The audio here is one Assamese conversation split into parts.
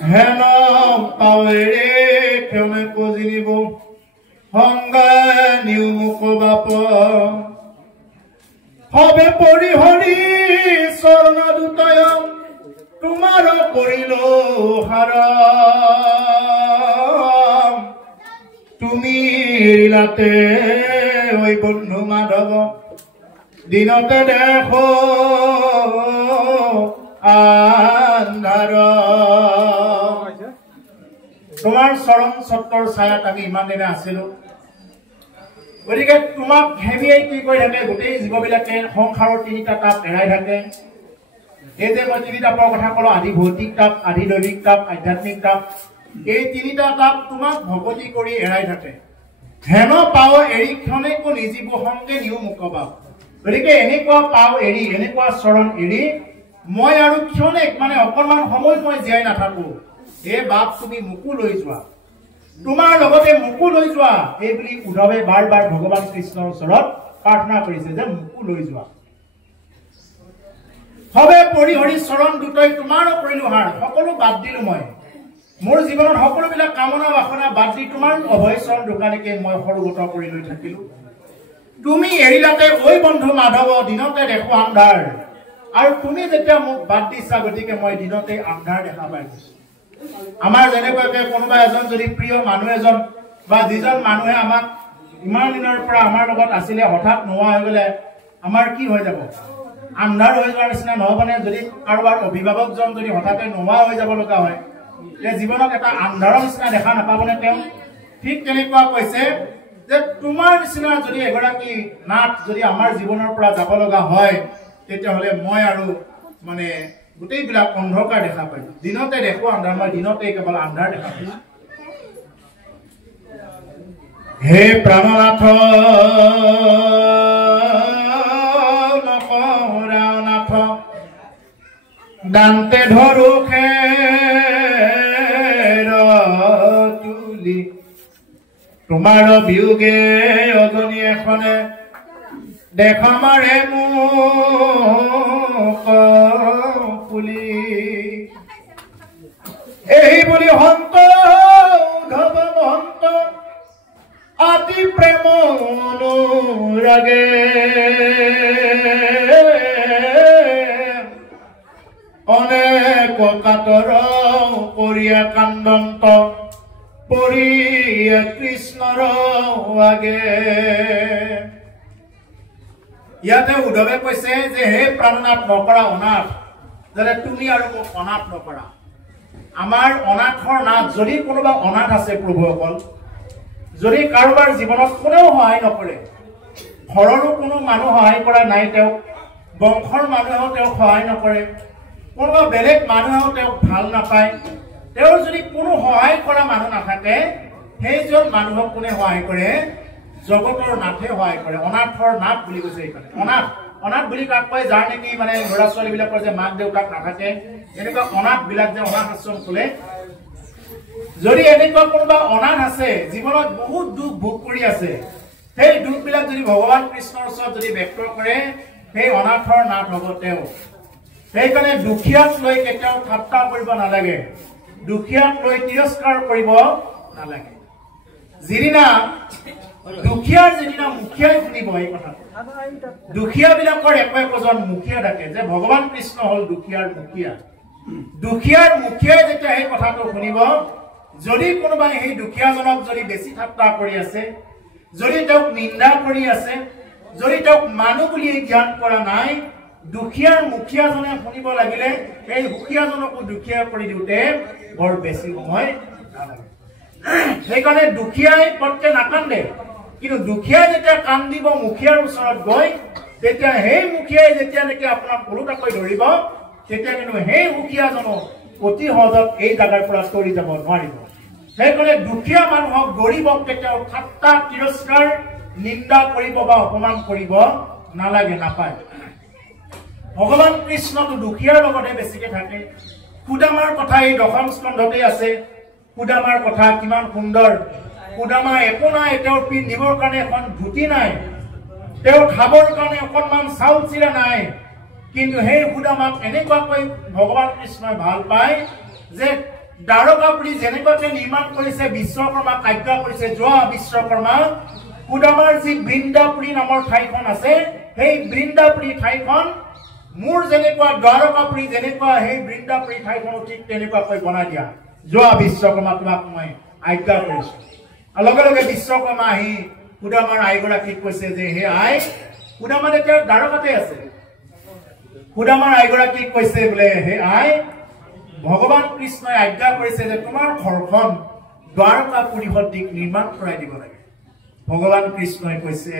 হেন পাৱেৰে ক্ষণে কজিনিব সংগা নিউ মুখ বাপ হবে পৰিহৰি চৰণ দুতয় তোমাৰ কৰিল হাৰ তুমি এৰিলাতে ঐ বন্ধু মাধৱ দিনতে দেখো আন্ধাৰ তোমাৰ চৰণ চত্বৰ ছায়াত আমি ইমান দিনে আছিলো গতিকে তোমাক হেমিয়াই কি কৰি থাকে গোটেই জীৱবিলাকে সংসাৰৰ তিনিটা তাপ এৰাই থাকে এই যে মই তিনিটা তাপৰ কথা কলো আদি ভৌতিক তাপ আদি দৈবিক তাপ আধ্যাত্মিক তাপ এই তিনিটা তাপ তোমাক ভগতি কৰি এৰাই থাকে হেন পাও এৰি ক্ষণেকো নিজীৱ সংগে নিউ মুখ বাপ গতিকে এনেকুৱা পাও এৰি এনেকুৱা চৰণ এৰি মই আৰু ক্ষণেক মানে অকণমান সময় মই জীয়াই নাথাকো এই বাপ তুমি মুকু লৈ যোৱা তোমাৰ লগতে মুকু লৈ যোৱা এই বুলি উদ্ধৱে বাৰ বাৰ ভগৱান কৃষ্ণৰ ওচৰত প্ৰাৰ্থনা কৰিছে যে মুকু লৈ যোৱা হবে পৰিহৰি চৰণ দুটই তোমাৰো কৰিলো হাৰ সকলো বাদ দিলো মই মোৰ জীৱনত সকলোবিলাক কামনা বাসনা বাদ দি তোমাৰ অভয় চৰণ দুখানেকে মই সৰুগত কৰি লৈ থাকিলো তুমি এৰিলাতে ঐ বন্ধু মাধৱ দিনতে দেখো আন্ধাৰ আৰু তুমি যেতিয়া মোক বাদ দিছা গতিকে মই দিনতে আন্ধাৰ দেখা পাইছো আমাৰ যেনেকৈ কোনোবা এজন যদি প্ৰিয় মানুহ এজন বা যিজন মানুহে আমাক ইমান দিনৰ পৰা আমাৰ লগত আছিলে হঠাৎ নোৱা হৈ গলে আমাৰ কি হৈ যাব আন্ধাৰ হৈ যোৱাৰ নিচিনা নহবনে যদি কাৰোবাৰ অভিভাৱকজন যদি হঠাতে নোৱা হৈ যাব লগা হয় যে জীৱনত এটা আন্ধাৰৰ নিচিনা দেখা নাপাবনে তেওঁ ঠিক তেনেকুৱা কৈছে যে তোমাৰ নিচিনা যদি এগৰাকী নাথ যদি আমাৰ জীৱনৰ পৰা যাব লগা হয় তেতিয়াহলে মই আৰু মানে গোটেইবিলাক অন্ধকাৰ দেখা পাই দিনতে দেখো আন্ধাৰ মই দিনতে কেৱল আন্ধাৰ দেখা পাইছো হে প্ৰাণনাথ নকৰানাথ দান্তে ধৰো তুলি তোমাৰ বিয়োগে অজনী এখনে দেখা মাৰে মোক ফুলি এই বুলি হন্ত উদ্ধৱ মহন্ত আতি প্ৰেম অনুৰাগে অনেক কাতৰ কৰিয়া কান্দন্ত পৰিয়া কৃষ্ণৰ আগে ইয়াতে উদ্ধৱে কৈছে যে হে প্ৰাণনাথ নকৰা অনাথ যে তুমি আৰু মোক অনাথ নকৰা আমাৰ অনাথৰ নাথ যদি কোনোবা অনাথ আছে প্ৰভুসকল যদি কাৰোবাৰ জীৱনত কোনেও সহায় নকৰে ঘৰৰো কোনো মানুহ সহায় কৰা নাই তেওঁক বংশৰ মানুহেও তেওঁক সহায় নকৰে কোনোবা বেলেগ মানুহেও তেওঁক ভাল নাপায় তেওঁৰ যদি কোনো সহায় কৰা মানুহ নাথাকে সেইজন মানুহক কোনে সহায় কৰে জগতৰ নাথে সহায় কৰে অনাথৰ নাথ বুলি কৈছে এইফালে অনাথ অনাথ বুলি কাক কয় যাৰ নেকি মানে ল'ৰা ছোৱালীবিলাকৰ যে মাক দেউতাক নাথাকে এনেকুৱা অনাথ বিলাক যে অনাথ আশ্ৰম খোলে যদি এনেকুৱা কোনোবা অনাথ আছে জীৱনত বহুত দুখ ভোগ কৰি আছে সেই দুখবিলাক যদি ভগৱান কৃষ্ণৰ ওচৰত যদি ব্যক্ত কৰে সেই অনাথৰ নাথ হ'ব তেওঁ সেইকাৰণে দুখীয়াক লৈ কেতিয়াও ঠাট্টা কৰিব নালাগে দুখীয়াক লৈ তিৰস্কাৰ কৰিব নালাগে যিদিনা দুখীয়াৰ যিদিনা মুখিয়াই শুনিব এই কথাটো দুখীয়া বিলাকৰ একজন মুখিয়া থাকে যে ভগৱান কৃষ্ণ হল দুখীয়াৰ মুখিয়াই যেতিয়া এই কথাটো শুনিব যদি কোনোবাই সেই দুখীয়াজনক যদি বেছি ঠাট্টা কৰি আছে যদি তেওঁক নিন্দা কৰি আছে যদি তেওঁক মানুহ বুলি জ্ঞান কৰা নাই দুখীয়াৰ মুখিয়াজনে শুনিব লাগিলে এই দুখীয়াজনকো দুখীয়া কৰি দিওঁতে বৰ বেছি সময় নালাগে সেইকাৰণে দুখীয়াই পটকে নাকান্দে কিন্তু দুখীয়াই যেতিয়া কান্দিব মুখিয়াৰ ওচৰত গৈ তেতিয়া সেই মুখিয়াই যেতিয়া নেকি আপোনাক ওলোটাকৈ ধৰিব তেতিয়া কিন্তু সেই মুখিয়াজনো অতি সহজত এই জাগাৰ পৰা তৰি যাব নোৱাৰিব সেইকাৰণে দুখীয়া মানুহক গৰীবক কেতিয়াও ঠাট্টা তিৰস্কাৰ নিন্দা কৰিব বা অপমান কৰিব নালাগে নাপায় ভগৱান কৃষ্ণটো দুখীয়াৰ লগতে বেছিকে থাকে সুদামাৰ কথা এই দশম স্কন্ধতে আছে সুদামাৰ কথা কিমান সুন্দৰ সুদামা একো নাই তেওঁৰ পিন্ধিবৰ কাৰণে এখন ধুতি নাই তেওঁৰ খাবৰ কাৰণে অকণমান চাউল চিৰা নাই কিন্তু সেই সুদামাক এনেকুৱাকৈ ভগৱান কৃষ্ণই ভাল পায় যে দ্বাৰকাপুৰী যেনেকৈ নিৰ্মাণ কৰিছে বিশ্বকৰ্মা কাৰ্য কৰিছে যোৱা বিশ্বকৰ্মা কুদামাৰ যি বৃন্দাপুৰী নামৰ ঠাইখন আছে সেই বৃন্দাপুৰী ঠাইখন মোৰ যেনেকুৱা দ্বাৰকাপুৰী যেনেকুৱা সেই বৃন্দাপুৰী ঠাইখন ঠিক তেনেকুৱাকৈ বনাই দিয়া যোৱা বিশ্বকৰ্মা তোমাক মই আজ্ঞা কৰিছো আৰু লগে লগে বিশ্বকৰ্মা আহি কুদামাৰ আইগৰাকীক কৈছে যে হে আই কুদামা এতিয়া দ্বাৰকাতে আছে কুদামাৰ আইগৰাকীক কৈছে বোলে হে আই ভগৱান কৃষ্ণই আজ্ঞা কৰিছে যে তোমাৰ ঘৰখন দ্বাৰকাপুৰী সদৃশ নিৰ্মাণ কৰাই দিব লাগে ভগৱান কৃষ্ণই কৈছে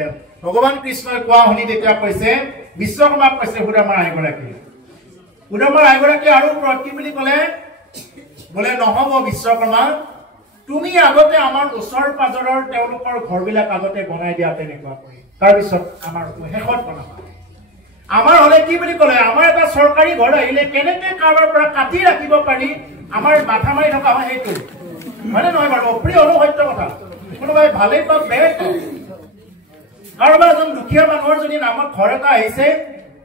ভগৱান কৃষ্ণই কোৱা শুনি তেতিয়া কৈছে বিশ্বকৰ্মাক কৈছে কুদামাৰ আইগৰাকী আৰু কি বুলি ক'লে বোলে নহব বিশ্বকৰ্মা তুমি আগতে আমাৰ ওচৰ পাজৰৰ তেওঁলোকৰ ঘৰবিলাক আগতে বনাই দিয়া তেনেকুৱা কৰি তাৰপিছত আমাৰ শেষত বনাবা আমাৰ হলে কি বুলি ক'লে আমাৰ এটা চৰকাৰী ঘৰ আহিলে কেনেকে কাৰোবাৰ পৰা কাটি ৰাখিব পাৰি আমাৰ মাথা মাৰি থকা হয় সেইটো মানে নহয় বাৰু অপ্ৰিয় অনুসত্য কথা কোনোবাই ভালেই পাওক বেয়াই পাওক কাৰোবাৰ এজন দুখীয়া মানুহৰ যদি নামত ঘৰ এটা আহিছে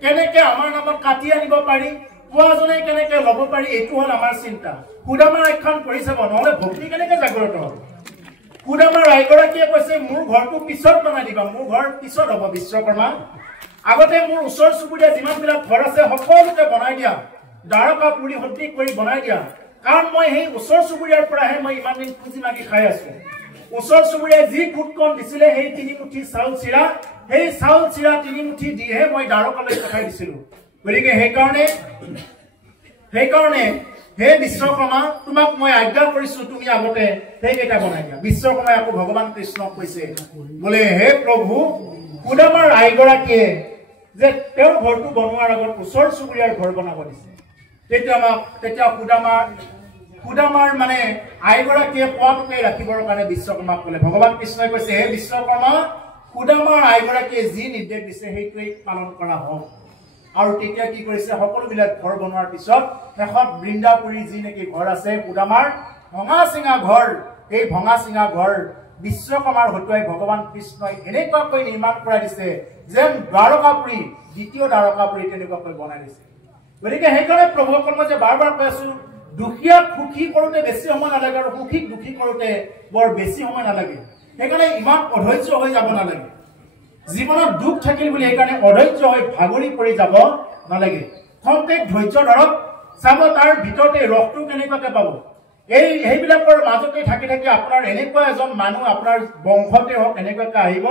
কেনেকে আমাৰ নামত কাটি আনিব পাৰি পোৱাজনে কেনেকে ল'ব পাৰি এইটো হ'ল আমাৰ চিন্তা কুদামাৰ আখ্যান কৰি চাব নহলে ভক্তি কেনেকে জাগ্ৰত হ'ব কুদামাৰ আইগৰাকীয়ে কৈছে মোৰ ঘৰটো পিছত বনাই দিবা মোৰ ঘৰ পিছত হ'ব বিশ্বকৰ্মা আগতে মোৰ ওচৰ চুবুৰীয়া যিমানবিলাক ঘৰ আছে সকলোকে বনাই দিয়া দ্বাৰকাপুৰী সদৃশ কৰি বনাই দিয়া কাৰণ মই সেই ওচৰ চুবুৰীয়াৰ পৰাহে মই ইমান দিন পুঁজি মাগি খাই আছো ওচৰ চুবুৰীয়াই যি কুটকণ দিছিলে সেই 3 মুঠি চাউল চিৰা সেই চাউল চিৰা 3 মুঠি দিহে মই দ্বাৰকালৈ পঠাই দিছিলো গতিকে সেইকাৰণে হে বিশ্বকৰ্মা তোমাক মই আজ্ঞা কৰিছো তুমি আগতে সেইকেইটা বনাই দিয়া বিশ্বকৰ্মাই আকৌ ভগৱান কৃষ্ণক কৈছে বোলে হে প্ৰভু কুদামাৰ আইগৰাকীয়ে যে তেওঁৰ ঘৰটো বনোৱাৰ আগত ওচৰ চুবুৰীয়াৰ ঘৰ বনাব দিছে তেতিয়া কুদামাৰ মানে আইগৰাকীয়ে কোৱাটোকে ৰাখিবৰ কাৰণে বিশ্বকৰ্মাক ক'লে ভগৱান কৃষ্ণই কৈছে হে বিশ্বকৰ্মা কুদামাৰ আইগৰাকীয়ে যি নিৰ্দেশ দিছে সেইটোৱেই পালন কৰা হওক আৰু তেতিয়া কি কৰিছে সকলোবিলাক ঘৰ বনোৱাৰ পিছত শেষত বৃন্দাপুৰী যি নেকি ঘৰ আছে কুদামাৰ ভঙা চিঙা ঘৰ এই ভঙা চিঙা ঘৰ বিশ্বকৰ্মাৰ হতুৱাই ভগৱান কৃষ্ণই এনেকুৱাকৈ নিৰ্মাণ কৰাই দিছে যেন দ্বাৰকাপুৰী দ্বিতীয় দ্বাৰকাপুৰী তেনেকুৱাকৈ বনাই দিছে গতিকে সেইকাৰণে প্ৰভুসকল মই যে বাৰ বাৰ কৈ আছো দুখীয়াক সুখী কৰোঁতে বেছি সময় নালাগে আৰু সুখীক দুখী কৰোঁতে বৰ বেছি সময় নালাগে সেইকাৰণে ইমান অধৈৰ্য হৈ যাব নালাগে জীৱনত দুখ থাকিল বুলি সেইকাৰণে অধৈৰ্য হৈ ভাগৰি পৰি যাব নালাগে খন্তেক ধৈৰ্য ধৰক চাব তাৰ ভিতৰতে ৰসটো কেনেকুৱাকে পাব সেইবিলাকৰ মাজতে থাকি থাকি আপোনাৰ এনেকুৱা এজন মানুহ আপোনাৰ বংশতে হওক এনেকুৱাকে আহিব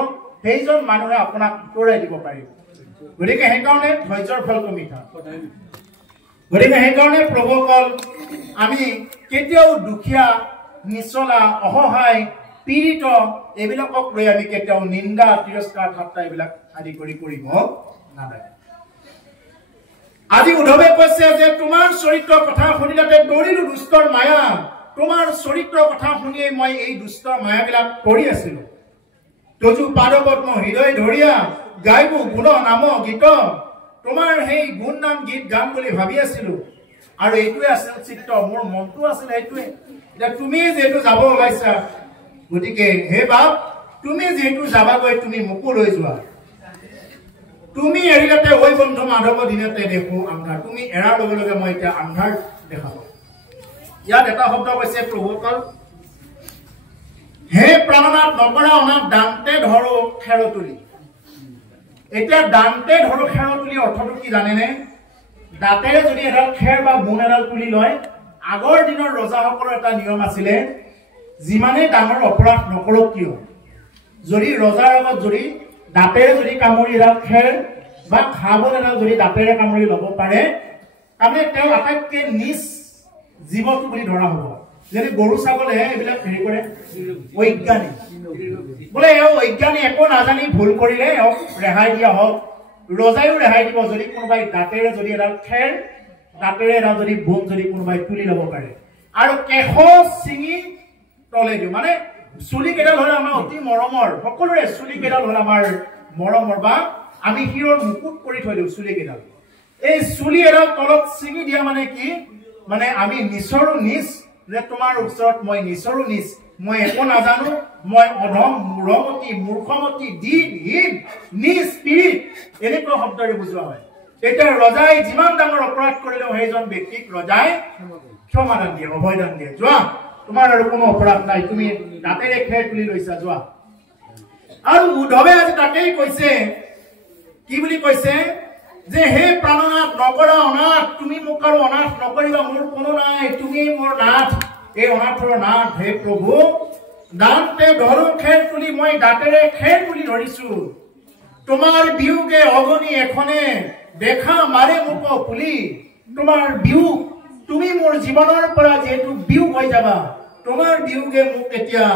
সেইজন মানুহে আপোনাক উত্তৰাই দিব পাৰিব গতিকে সেইকাৰণে ধৈৰ্যৰ ফলটো মিঠা গতিকে সেইকাৰণে প্ৰভুসকল আমি কেতিয়াও দুখীয়া নিচলা অসহায় পীড়িত এইবিলাকক লৈ আমি কেতিয়াও নিন্দা তিৰস্কাৰ ঠাট্টা এইবিলাক আদি কৰিব নালাগে আজি উদ্ধৱে কৈছে যে তোমাৰ চৰিত্ৰৰ কথা শুনিলাতে দৌৰিলো দুষ্টৰ মায়া তোমাৰ চৰিত্ৰৰ কথা শুনিয়ে মই এই দুষ্টৰ মায়াবিলাক কৰি আছিলো তজু পাদপদ্ম হৃদয় ধৰিয়া গাইব গুণ নাম গীত তোমাৰ সেই গুণ নাম গীত গাম বুলি ভাবি আছিলো আৰু এইটোৱে আছিল চিত্ৰ মোৰ মনটো আছিল এইটোৱে যে তুমি যেহেতু যাব ওলাইছা গতিকে হে বাপ তুমি যেহেতু যাবাগৈ তুমি মোকো লৈ যোৱা তুমি এৰিলাতে ওই বন্ধু মাধৱ দিনতে দেখো আন্ধাৰ তুমি এৰাৰ লগে লগে মই এতিয়া আন্ধাৰ দেখা পাওঁ ইয়াত এটা শব্দ কৈছে প্ৰভুসকল হে প্ৰাণনাথ নকৰা অনাথ দান্তে ধৰো খেৰতুলি এতিয়া দান্তে ধৰো খেৰতুলি অৰ্থটো কি জানেনে দাঁতেৰে যদি এডাল খেৰ বা বুন এডাল তুলি লয় আগৰ দিনৰ ৰজাসকলৰ এটা নিয়ম আছিলে যিমানে ডাঙৰ অপৰাধ নকৰক কিয় যদি ৰজাৰ আগত যদি দাঁতেৰে যদি কামুৰি এডাল খেৰ বা খাবল এডাল যদি দাঁতেৰে কামুৰি ল'ব পাৰে তাৰমানে তেওঁ আটাইতকৈ নিজ জীৱটো বুলি ধৰা হ'ব যদি গৰু ছাগলে এইবিলাক হেৰি কৰে অজ্ঞানী বোলে অজ্ঞানী একো নাজানি ভুল কৰিলে ৰেহাই দিয়া হওক ৰজাইও ৰেহাই দিব যদি কোনোবাই দাঁতেৰে যদি এডাল খেৰ দাঁতেৰে এডাল যদি বোন যদি কোনোবাই তুলি ল'ব পাৰে আৰু কেশ চিঙি তলে দিওঁ মানে চুলি কেইডাল হ'লে আমাৰ অতি মৰমৰ সকলোৰে চুলি কেইডাল হ'লে আমাৰ মৰমৰ বা আমি শিৰৰ মুকুট কৰি থৈ দিওঁ চুলি কেইডাল এই চুলি এডাল তলত চিঙি দিয়া মানে কি মানে আমি নিচৰো নিচ যে তোমাৰ ওচৰত মই নিচৰো নিচ মই একো নাজানো মই অধম মূঢ়মতি মূৰ্খমতি দিনহীন নিজ পীড়িত এনেকুৱা শব্দৰে বুজোৱা হয় এতিয়া ৰজাই যিমান ডাঙৰ অপৰাধ কৰিলেও সেইজন ব্যক্তিক ৰজাই ক্ষমা দান দিয়ে অভয় দান দিয়ে যোৱা তোমাৰ আৰু কোনো অপৰাধ নাই তুমি দাঁতেৰে খেৰ তুলি লৈছা যোৱা আৰু উদ্ধৱে আজি তাকেই কৈছে কি বুলি কৈছে যে হে প্ৰাণনাথ নকৰা অনাথ তুমি মোক আৰু অনাথ নকৰিবা মোৰ কোনো নাই তুমি মোৰ নাথ এই অনাথৰ নাথ হে প্ৰভু দাঁতে ধৰো খেৰ তুলি মই দাঁতেৰে খেৰ তুলি ধৰিছো তোমাৰ বিয়োগে অগনি এখনে দেখা মাৰে মোক পুলি তোমাৰ বিয়োগ তুমি মোৰ জীৱনৰ পৰা যেহেতু বিয়োগ হৈ যাবা তোমাৰ বিয়োগে মোক এতিয়া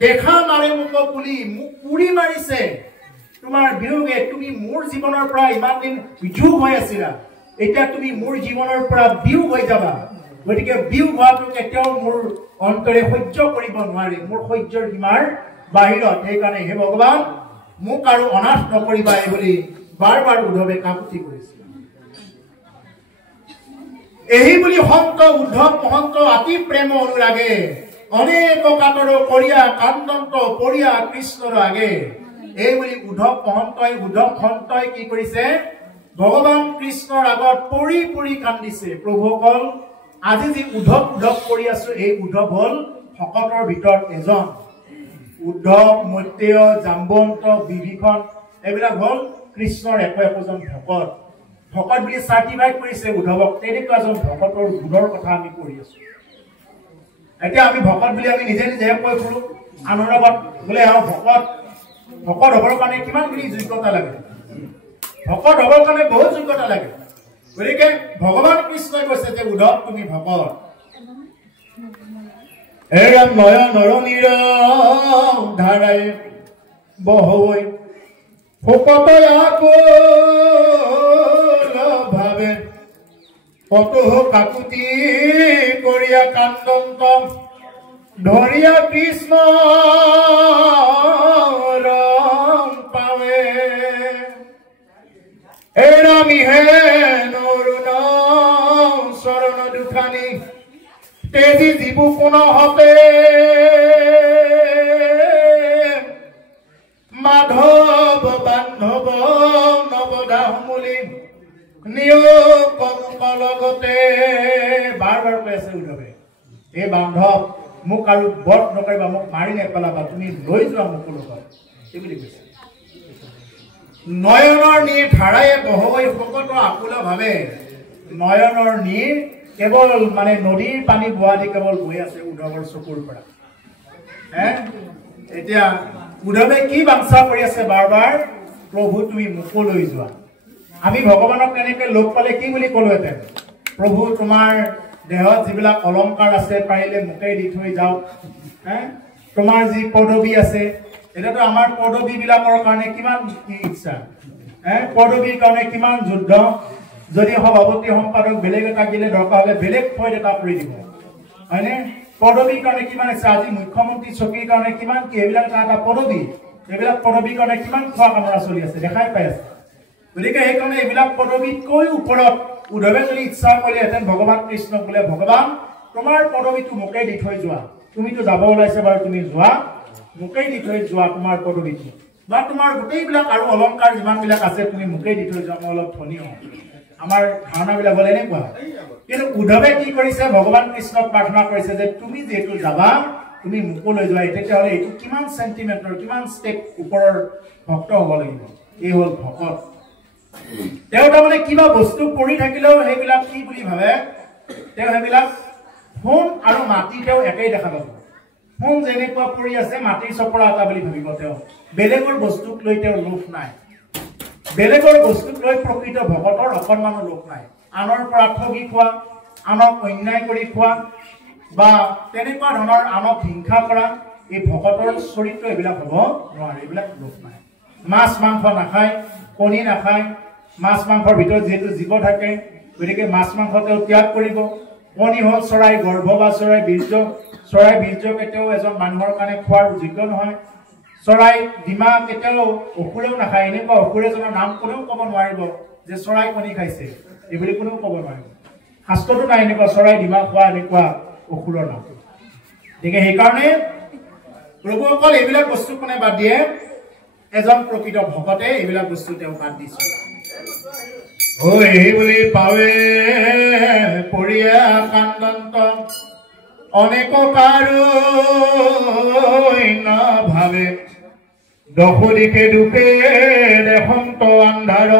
দেখা মাৰে মোক পুলি মোক পুৰি মাৰিছে তোমাৰ বিয়োগে তুমি মোৰ জীৱনৰ পৰা ইমান দিন বিয়োগ হৈ আছিলা এতিয়া তুমি মোৰ জীৱনৰ পৰা বিয়োগ হৈ যাবা গতিকে বিয়োগ হোৱাটো কেতিয়াও মোৰ অন্তৰে সহ্য কৰিব নোৱাৰে মোৰ সহ্যৰ সীমাৰ বাহিৰত সেইকাৰণে হে ভগৱান মোক আৰু অনাথ নকৰিবা এই বুলি বাৰ বাৰ উদ্ধৱে কাকুতি কৰিছে এই বুলি সন্ত উদ্ধৱ মহন্ত অতি প্ৰেম অনুৰাগে অনেক কাতৰ কৰিয়া কান্দন্ত পৰিয়া কৃষ্ণৰ আগে এই বুলি উদ্ধৱ মহন্তই উদ্ধৱ সন্তই কি কৰিছে ভগৱান কৃষ্ণৰ আগত পৰি পৰি কান্দিছে প্ৰভুসকল আজি যি উদ্ধৱ উদ্ধৱ কৰি আছো এই উদ্ধৱ হল ভকতৰ ভিতৰত এজন উদ্ধৱ মৈত্ৰেয় জাম্বন্ত বিভীষণ এইবিলাক হল কৃষ্ণৰ একোজন ভকত ভকত বুলি চাৰ্টিফাইড কৰিছে উদ্ধৱক তেনেকুৱা এজন ভকতৰ গুণৰ কথা আমি পঢ়ি আছো এতিয়া আমি ভকত বুলি আমি নিজে নিজে কৈ ফুৰো আনৰ লগত বোলে ভকত ভকত হবৰ কাৰণে কিমান বুলি যোগ্যতা লাগে ভকত হবৰ কাৰণে বহুত যোগ্যতা লাগে গতিকে ভগৱান কৃষ্ণই কৈছে যে উদ্ধৱ তুমি ভকত এৰাম নয়নৰ নীৰ ধাৰাই বহৈ ভকতই আকুল ভাবে কত কাকুতি কৰিয়া কান্দন্ত ধৰিয়া কৃষ্ণ ৰং পাৱে এৰামিহে নৰুণ চৰণ দুখানি তেজি জীবু পুনঃতে মাধৱ বান্ধৱ নৱদামূলি নিয়োগ লগতে বাৰ বাৰ কৈ আছে উদ্ধৱে এই বান্ধৱ মোক আৰু বধ নকৰিবা মোক মাৰি নেপেলাবা তুমি লৈ যোৱা মোক লগত এই বুলি কৈছে নয়নৰ নীৰ ধাৰায়ে বহৈ ভকত আকুল ভাৱে নয়নৰ নীৰ কেৱল মানে নদীৰ পানী বোৱা দি কেৱল বৈ আছে উদ্ধৱৰ চকুৰ পৰা এতিয়া উদ্ধৱে কি বাঞ্ছা কৰি আছে বাৰ বাৰ প্ৰভু তুমি মোক লৈ যোৱা আমি ভগৱানক তেনেকে লগ পালে কি বুলি ক'লোহেঁতেন প্ৰভু তোমাৰ দেহত যিবিলাক অলংকাৰ আছে পাৰিলে মোকে দি থৈ যাওক তোমাৰ যি পদবী আছে এতিয়াতো আমাৰ পদবী বিলাকৰ কাৰণে কিমান ইচ্ছা পদবীৰ কাৰণে কিমান যুদ্ধ যদি সভাপতি সম্পাদক বেলেগ এটা গিলে দৰকাৰ হলে বেলেগ পদ এটা কৰি দিব হয়নে পদবীৰ কাৰণে কিমান আছে আজি মুখ্যমন্ত্ৰী চকীৰ কাৰণে কিমান কি এইবিলাক এটা পদবী এইবিলাক পদবীৰ কাৰণে কিমান খোৱা কামৰা চলি আছে দেখাই পাই আছে গতিকে সেইকাৰণে এইবিলাক পদবীতকৈ ওপৰত উদ্ধৱে যদি ইচ্ছা কৰিলেহেঁতেন ভগৱান কৃষ্ণক বোলে ভগৱান তোমাৰ পদবীটো মোকে দি থৈ যোৱা তুমিতো যাব ওলাইছে বাৰু তুমি যোৱা মোকে দি থৈ যোৱা তোমাৰ পদবীটো বা তোমাৰ গোটেইবিলাক আৰু অলংকাৰ যিমানবিলাক আছে তুমি মোকে দি থৈ যোৱা মই অলপ ধনী হওঁ আমাৰ ধাৰণাবিলাক হ'ল এনেকুৱা কিন্তু উদ্ধৱে কি কৰিছে ভগৱান কৃষ্ণক প্ৰাৰ্থনা কৰিছে যে তুমি যিহেতু যাবা তুমি মোকো লৈ যোৱা তেতিয়াহ'লে এইটো কিমান চেণ্টিমেণ্টৰ কিমান ষ্টেপ ওপৰৰ ভক্ত হ'ব লাগিব এই হ'ল ভকত তেওঁ তাৰমানে কিবা বস্তু পৰি থাকিলেও সেইবিলাক কি বুলি ভাবে তেওঁ সেইবিলাক সোণ আৰু মাটি তেওঁ একেই দেখা পাব সোণ যেনেকুৱা পৰি আছে মাটিৰ চপৰা এটা বুলি ভাবিব তেওঁ বেলেগৰ বস্তুক লৈ তেওঁৰ লোভ নাই বেলেগৰ বস্তুক লৈ প্ৰকৃত ভকতৰ অকণমানো লোভ নাই আনৰ পৰা ঠগি খোৱা আনক অন্যায় কৰি খোৱা বা তেনেকুৱা ধৰণৰ আনক হিংসা কৰা এই ভকতৰ চৰিত্ৰ এইবিলাক হ'ব নোৱাৰে এইবিলাক লোভ নাই মাছ মাংস নাখায় কণী নাখায় মাছ মাংসৰ ভিতৰত যিহেতু জীৱ থাকে গতিকে মাছ মাংস তেওঁ ত্যাগ কৰিব কণী হ'ল চৰাই গৰ্ভ বা চৰাই বীৰ্য কেতিয়াও এজন মানুহৰ কাৰণে খোৱাৰ যোগ্য নহয় চৰাই ডিমা কেতিয়াও অসুৰেও নাখায় এনেকুৱা অসুৰ এজনৰ নাম কোনেও ক'ব নোৱাৰিব যে চৰাই কণী খাইছে এইবুলি কোনেও ক'ব নোৱাৰিব শাস্ত্ৰতো নাই এনেকুৱা চৰাই ডিমা খোৱা এনেকুৱা অসুৰৰ নাম গতিকে সেইকাৰণে প্ৰভুসকল এইবিলাক বস্তু কোনে বাদ দিয়ে এজন প্ৰকৃত ভকতে এইবিলাক বস্তু তেওঁ বাদ দিছে বুলি পাৱে পৰিয়া কান্দন্ত অনেক কাৰো ভাবে দশদিকে দুখে দেখন্ত আন্ধাৰ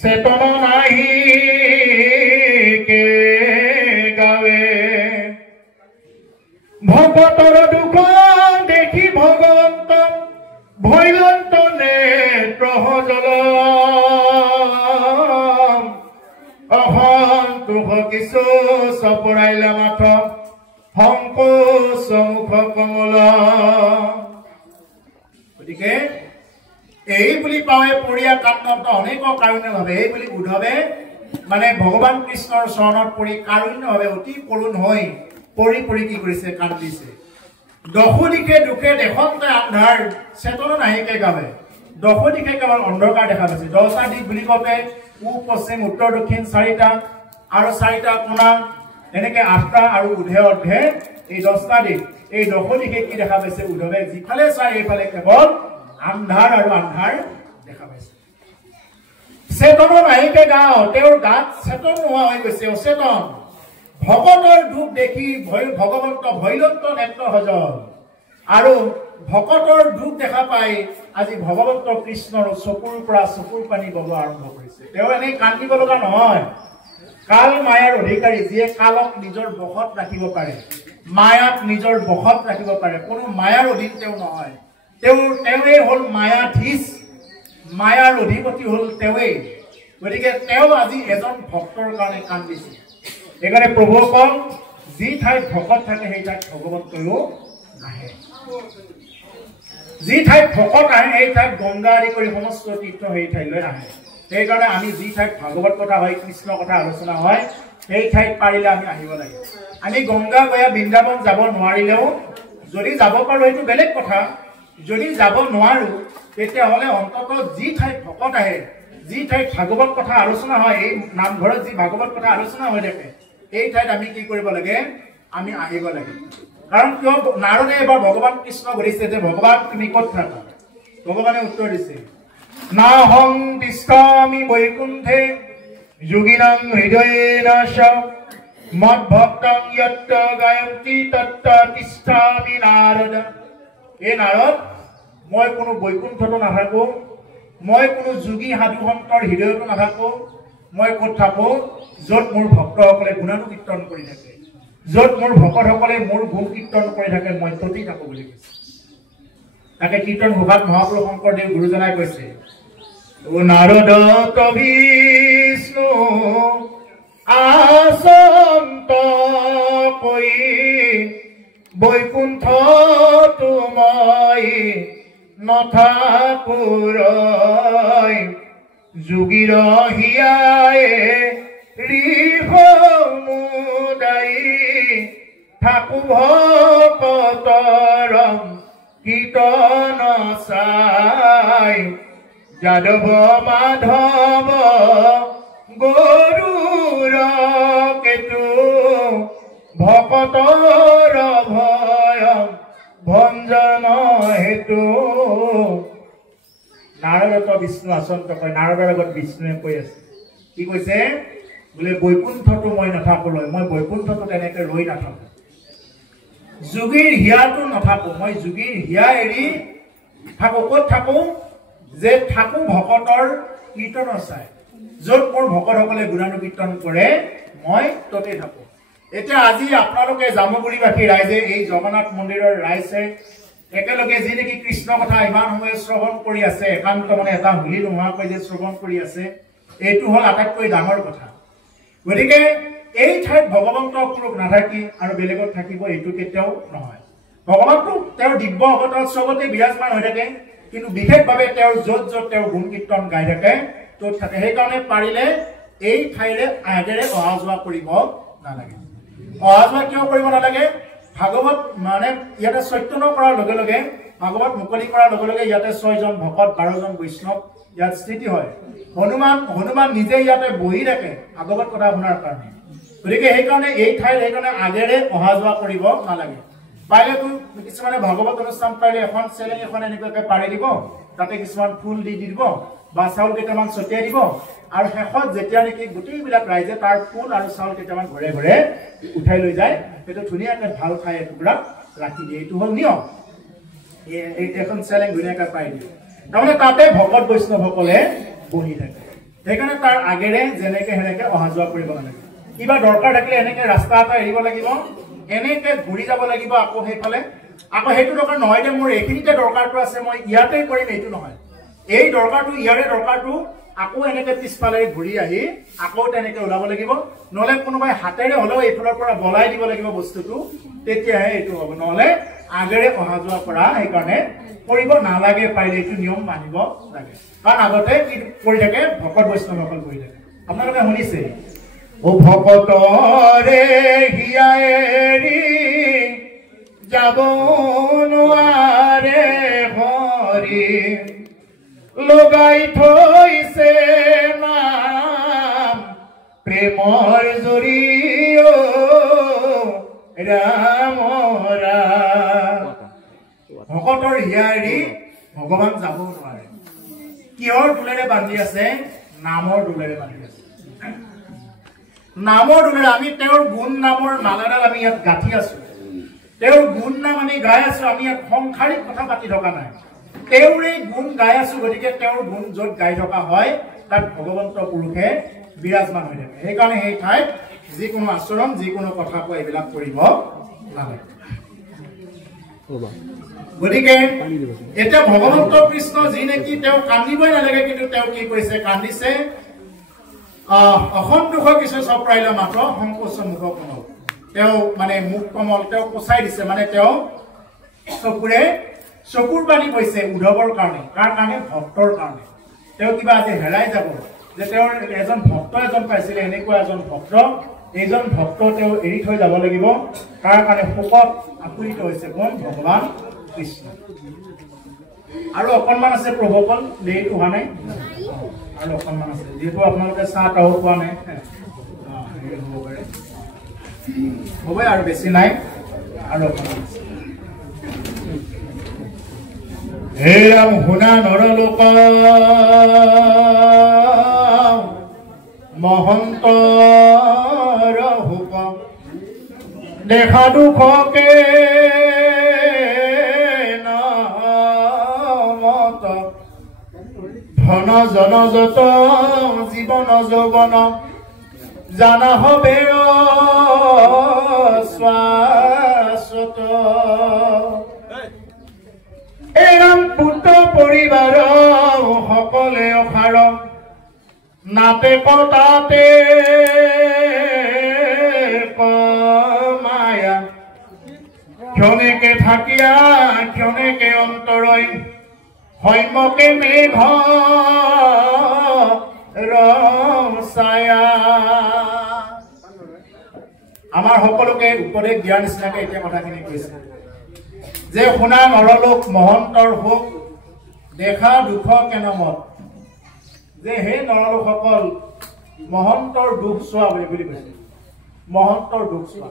চেতন নাহি কে গাৱে ভকতৰ দুখ দেখি ভগৱন্ত ভৈলন্ত নেত্ৰ জল অসন্তোষ কিছু চপৰাইলা মাথ সংকোচ মুখ কমল গতিকে এই বুলি পাৱে পৰিয়া কান্দন্ত অনেক কাৰুণ্য ভাৱে এই বুলি উদ্ধৱে মানে ভগৱান কৃষ্ণৰ চৰণত পৰি কাৰুণ্য ভাৱে অতি কৰুণ হৈ পৰি পৰি কি কৰিছে কান্দিছে দশদিকে দুখে দেখন্তে আন্ধাৰ চেতন নাহিকে গাৱে দশদিকে কেৱল অন্ধকাৰ দেখা পাইছে 10টা দিশ বুলি কওঁতে পূব পশ্চিম উত্তৰ দক্ষিণ 4টা আৰু 4টা কোণা এনেকে 8টা আৰু উধে অৰ্ধে এই 10টা দিশ এই দশদিকে কি দেখা পাইছে উদ্ধৱে যিফালে চাই এইফালে কেৱল আন্ধাৰ আৰু আন্ধাৰ দেখা পাইছে চেতন নাহিকে গাও তেওঁৰ গাত চেতন নোহোৱা হৈ গৈছে অচেতন ভকতৰ দুখ দেখি ভগৱন্ত ভৈলন্ত নেত্ৰ সজল আৰু ভকতৰ দুখ দেখা পাই আজি ভগৱন্ত কৃষ্ণৰ চকুৰ পৰা চকুৰ পানী বব আৰম্ভ কৰিছে তেওঁ এনেই কান্দিব লগা নহয় কাল মায়াৰ অধিকাৰী যিয়ে কালক নিজৰ বশত ৰাখিব পাৰে মায়াক নিজৰ বশত ৰাখিব পাৰে কোনো মায়াৰ অধীন তেওঁ নহয় তেওঁৱে হ'ল মায়াধীশ মায়াৰ অধিপতি হ'ল তেওঁৱে গতিকে তেওঁ আজি এজন ভক্তৰ কাৰণে কান্দিছে এখানে প্ৰভুসকল যি ঠাইত ভকত থাকে সেই ঠাইত ভগৱন্তও নাহে যি ঠাইত ভকত আহে সেই ঠাইত গংগা আদি কৰি সমস্ত তীৰ্থ সেই ঠাইলৈ আহে সেইকাৰণে আমি যি ঠাইত ভাগৱত কথা হয় কৃষ্ণ কথা আলোচনা হয় সেই ঠাইত পাৰিলে আমি আহিব লাগে আমি গংগা গয়া বৃন্দাবন যাব নোৱাৰিলেও যদি যাব পাৰো সেইটো বেলেগ কথা যদি যাব নোৱাৰো তেতিয়াহ'লে অন্তত যি ঠাইত ভকত আহে যি ঠাইত ভাগৱত কথা আলোচনা হয় এই নামঘৰত যি ভাগৱত কথা আলোচনা হৈ থাকে এই ঠাইত আমি কি কৰিব লাগে আমি আহিব লাগে কাৰণ কিয় নাৰদে এবাৰ ভগৱান কৃষ্ণ কৰিছে যে ভগৱান তুমি ক'ত থাকা ভগৱানে উত্তৰ দিছে নাহং তিষ্ঠামি বৈকুণ্ঠে যোগিনাং হৃদয়েনাশ মদ্ভক্তং যত্ত গায়ন্তি তত্ত তিষ্ঠামি নাৰদ এই নাৰদ মই কোনো বৈকুণ্ঠতো নাথাকো মই কোনো যোগী সাধু সন্তৰ হৃদয়তো নাথাকো মই ক'ত থাকো য'ত মোৰ ভক্তসকলে গুণানুকীৰ্তন কৰি থাকে য'ত মোৰ ভকতসকলে মোৰ গুণ কীৰ্তন কৰি থাকে মই ততেই থাকো বুলি কৈছে তাকে কীৰ্তন ঘোষাত মহাপুৰুষ শংকৰদেৱ গুৰুজনাই কৈছে ও নাৰদ বিষ্ণু আসন্ত কৈ বৈকুণ্ঠ তুমি নথাকুৰৈ যোগীৰ হিয়ায়ে ৰিসমুদাই থাকু ভকতৰ কীৰ্তন চাই যাদৱ মাধৱ গৰুৰ কেতু ভকতৰ ভয় ভঞ্জন হেতু নাৰদত বিষ্ণু আসন্ত কয় নাৰদৰ আগত বিষ্ণুৱে কৈ আছে কি কৈছে বোলে বৈকুণ্ঠটো মই নাথাকোলৈ মই বৈকুণ্ঠটো তেনেকে ৰৈ নাথাকো যোগীৰ হিয়াটো নাথাকো মই যোগীৰ হিয়া এৰি থাকো ক'ত থাকো যে থাকো ভকতৰ কীৰ্তন চাই য'ত মোৰ ভকতসকলে গুণানুকীৰ্তন কৰে মই ততে থাকো এতিয়া আজি আপোনালোকে জামুগুৰিবাসী ৰাইজে এই জগন্নাথ মন্দিৰৰ ৰাইজে একেলগে যি নেকি কৃষ্ণ কথা ইমান সময় শ্ৰৱণ কৰি আছে একান্ত মানে এটা হুলি নোহোৱাকৈ যে শ্ৰৱণ কৰি আছে এইটো হ'ল আটাইতকৈ ডাঙৰ কথা গতিকে এই ঠাইত ভগৱন্ত পুৰুষ নাথাকি আৰু বেলেগত থাকিব এইটো কেতিয়াও নহয় ভগৱানটো তেওঁৰ দিব্য অৱতাৰ চবতে বিৰাজমান হৈ থাকে কিন্তু বিশেষভাৱে তেওঁৰ য'ত য'ত তেওঁৰ গুণ কীৰ্তন গাই থাকে ত'ত থাকে সেইকাৰণে পাৰিলে এই ঠাইৰে আগেৰে অহা যোৱা কৰিব নালাগে অহা যোৱা কিয় কৰিব নালাগে ভাগৱত মানে ইয়াতে চৈতন্য কৰাৰ লগে লগে ভাগৱত মুকলি কৰাৰ লগে লগে ইয়াতে 6 জন ভকত 12 জন বৈষ্ণৱ ইয়াত স্থিতি হয় হনুমান নিজে ইয়াতে বহি থাকে ভাগৱত কথা শুনাৰ কাৰণে গতিকে সেইকাৰণে এই ঠাইৰ সেইকাৰণে আগেৰে অহা যোৱা কৰিব নালাগে পাৰিলেতো কিছুমানে ভাগৱত অনুষ্ঠান পাৰিলে এখন চেলেং এখন এনেকুৱাকৈ পাৰি দিব, তাতে কিছুমান ফুল দি দিব বা চাউল কেইটামান ছটিয়াই দিব, আৰু শেষত যেতিয়া নেকি গোটেইবিলাক ৰাইজে তাৰ ফুল আৰু চাউল কেইটামান ঘৰে ঘৰে উঠাই লৈ যায়, সেইটো ধুনীয়াকৈ ভাল ঠাই এটুকুৰাত ৰাখি দিয়ে। এইটো হ'ল নিয়ম। এখন চেলেং ধুনীয়াকৈ পাই দিয়ে, তাৰমানে তাতে ভকত বৈষ্ণৱসকলে বহি থাকে। সেইকাৰণে তাৰ আগেৰে যেনেকে সেনেকে অহা যোৱা কৰিব নালাগে। কিবা দৰকাৰ থাকিলে এনেকে ৰাস্তা এটা এৰিব লাগিব, এনেকে ঘূৰি যাব লাগিব আকৌ সেইফালে। আকৌ সেইটো দৰকাৰ নহয় যে মোৰ এইখিনিতে দৰকাৰটো আছে মই ইয়াতে কৰিম, এইটো নহয়। এই দৰকাৰটো ইয়াৰে দৰকাৰটো আকৌ এনেকে পিছফালে ঘূৰি আহি আকৌ তেনেকে ওলাব লাগিব, নহলে কোনোবাই হাতেৰে হলেও এইফালৰ পৰা বলাই দিব লাগিব বস্তুটো, তেতিয়াহে এইটো হ'ব। নহলে আগেৰে অহা যোৱা কৰা সেইকাৰণে কৰিব নালাগে, পাৰিলে এইটো নিয়ম মানিব লাগে। কাৰণ আগতে কি কৰি থাকে, ভকত বৈষ্ণৱসকল কৰি থাকে। আপোনালোকে শুনিছে, ও ভকতৰে হিয়াৰি যাব নোৱাৰে হৰি, লগাই থৈছে নাম প্ৰেমৰ জৰিয় ৰাম ৰাম। ভকতৰ হিয়াৰি ভগৱান যাব নোৱাৰে। কিহৰ দোলেৰে বান্ধি আছে? নামৰ দোলেৰে বান্ধি আছে। নামৰ দোলেৰে আমি তেওঁৰ গুণ নামৰ মালাডাল আমি ইয়াত গাঁঠি আছো, তেওঁৰ গুণ নাম আমি গাই আছো। আমি ইয়াত সংসাৰিক কথা পাতি থকা নাই, তেওঁৰে গুণ গাই আছো। গতিকে তেওঁৰ গুণ য'ত গাই থকা হয় তাত ভগৱন্ত পুৰুষে বিৰাজমান হৈ থাকে। সেইকাৰণে সেই ঠাইত যিকোনো আচৰণ যিকোনো কথা কোৱা এইবিলাক কৰিব নালাগে। গতিকে এতিয়া ভগৱন্ত কৃষ্ণ যি নেকি তেওঁ কান্দিবই নালাগে, কিন্তু তেওঁ কি কৰিছে? কান্দিছে। অসন্তোষ কিছু চপৰাইলে মাত্ৰ সংকোচ মুখ কমল। তেওঁ মানে মুখ কমল তেওঁ কোচাই দিছে, মানে তেওঁ চকুৰ পানী কৈছে উদ্ধৱৰ কাৰণে। কাৰ কাৰণে? ভক্তৰ কাৰণে। তেওঁ কিবা আজি হেৰাই যাব, যে তেওঁৰ এজন ভক্ত এজন পাইছিলে, এনেকুৱা এজন ভক্ত, এইজন ভক্ত তেওঁ এৰি থৈ যাব লাগিব। তাৰ কাৰণে শোকত আকুলিত হৈছে কোন? ভগৱান কৃষ্ণ। আৰু অকণমান আছে প্ৰভুসকল, দেৰিটো হোৱা নাই, আৰু অকণমান আছে, যিহেতু আপোনালোকে চাহ তাহো খোৱা নাই, হ'ব পাৰে, হ'বই, আৰু বেছি নাই, আৰু অকণমান আছে। হে ৰাম শুনা নৰলোক মহন্তৰ হুক, দেখা দুখকে নামত, ধন জন যত জীৱন যৌৱন, জানা হবে শাশ্বত। এৰাম পুত্ৰ পৰিবাৰ সকলে অসাৰ, নাতে কটাতে মায়া, ক্ষণেকে থাকিয়া ক্ষণেকে অন্তৰৈ, হৈমকে মেঘ ৰসায়া। আমাৰ সকলোকে উপদেশ দিয়াৰ নিচিনাকে এতিয়া কথাখিনি কৈছে যে শুনা নৰলোক মহন্তৰ সুখ, দেখা দুখ কেনমত। যে হে নৰলোকসকল মহন্তৰ দুখ চোৱা বুলি কৈছে। মহন্তৰ দুখ চোৱা।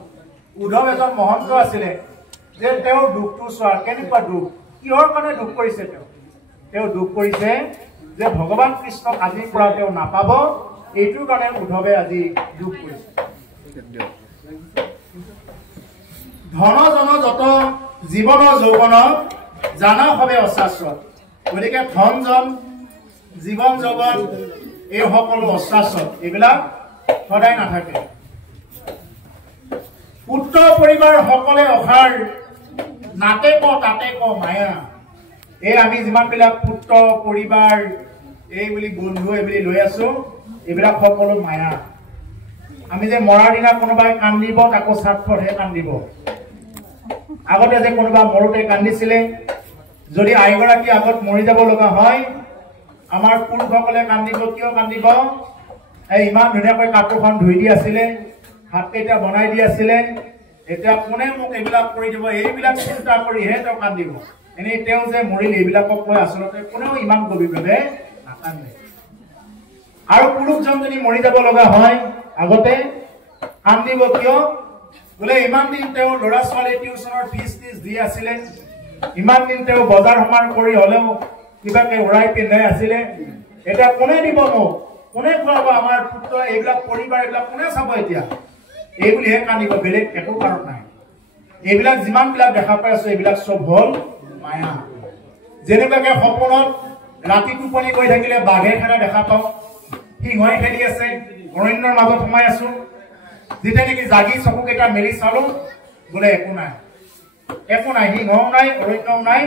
উদ্ধৱ এজন মহন্ত আছিলে, যে তেওঁৰ দুখটো চোৱা। কেনেকুৱা দুখ? কিহৰ কাৰণে দুখ কৰিছে? তেওঁ দুখ কৰিছে যে ভগৱান কৃষ্ণক আজিৰ পৰা তেওঁ নাপাব, এইটোৰ কাৰণে উদ্ধৱে আজি দুখ কৰিছে। ধন জন যত জীৱন যৌৱন, জানা হবে অশাশ্বত। গতিকে ধন জন জীৱন যৌৱন এই সকলো অশাশ্বত, এইবিলাক সদায় নাথাকে। পুত্ৰ পৰিবাৰ সকলে অসাৰ, নাতে ক তাতে ক মায়া। এই আমি যিমানবিলাক পুত্ৰ পৰিবাৰ এই বুলি বন্ধু এইবুলি লৈ আছো, এইবিলাক সকলো মায়া। আমি যে মৰাৰ দিনা কোনোবাই কান্দিব, তাকো স্বাৰ্থতহে কান্দিব। আগতে যে কোনোবা মৰোতে কান্দিছিলে, যদি আইগৰাকী আগত মৰি যাব লগা হয়, আমাৰ পুৰুষসকলে কান্দিব। কিয় কান্দিব? এই ইমান ধুনীয়াকৈ কাপোৰখন ধুই দি আছিলে, হাতকেইটা বনাই দি আছিলে, এতিয়া কোনে মোক এইবিলাক কৰি দিব, এইবিলাক চিন্তা কৰিহে তেওঁ কান্দিব। এনেই তেওঁ যে মৰিল এইবিলাকক লৈ আচলতে কোনেও ইমান গভীৰভাৱে নাকান্দে। আৰু পুৰুষজন যদি মৰি যাব লগা হয়, আগতে কান্দিব। কিয়? বোলে ইমান দিন তেওঁ ল'ৰা ছোৱালী টিউচনৰ ফিজ দি আছিলে, ইমান দিন তেওঁ বজাৰ সমাৰ কৰি হলেও কিবাকে উৰাই পিন্ধাই আছিলে, এটা কোনে দিব মোক, কোনে খুৱাব আমাৰ পুত্ৰ, এইবিলাক পৰিবাৰ এইবিলাক কোনে চাব এতিয়া, এইবুলিহে কান্দিব, বেলেগ একো কাৰণ নাই। এইবিলাক যিমানবিলাক দেখা পাই আছো এইবিলাক চব হল মায়া। যেনেকুৱাকে সপোনত ৰাতি টোপনি গৈ থাকিলে বাঘে খেলা দেখা পাওঁ, সিংহই খেলি আছে, অৰণ্যৰ মাজত সোমাই আছো, যেতিয়া নেকি জাগি চকুকেইটা মেলি চালো বোলে একো নাই, একো নাই, সিংহও নাই, অৰণ্যও নাই,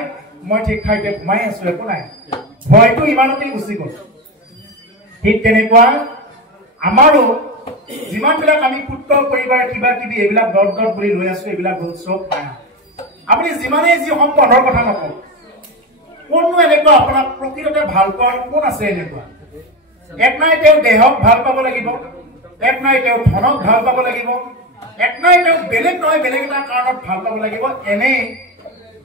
মই ঠিক ঠাইতে সোমাই আছো, একো নাই। ভয়টো ইমানতেই গুচি গল। ঠিক তেনেকুৱা আমাৰো যিমানবিলাক আমি পুত্ৰ পৰিবাৰ কিবা কিবি এইবিলাক দত দত বুলি লৈ আছো, এইবিলাক হ'ল চব মায়া। আপুনি যিমানেই যি সম্পদৰ কথা নকওক, কোননো এনেকুৱা আপোনাক প্ৰকৃততে ভাল পোৱাৰ কোন আছে এনেকুৱা? এক নাই তেওঁ দেহক ভাল পাব লাগিব, এক নাই তেওঁ ধনক ভাল পাব লাগিব, এক নাই তেওঁ বেলেগ নহয় বেলেগ এটা কাৰণত ভাল পাব লাগিব। এনেই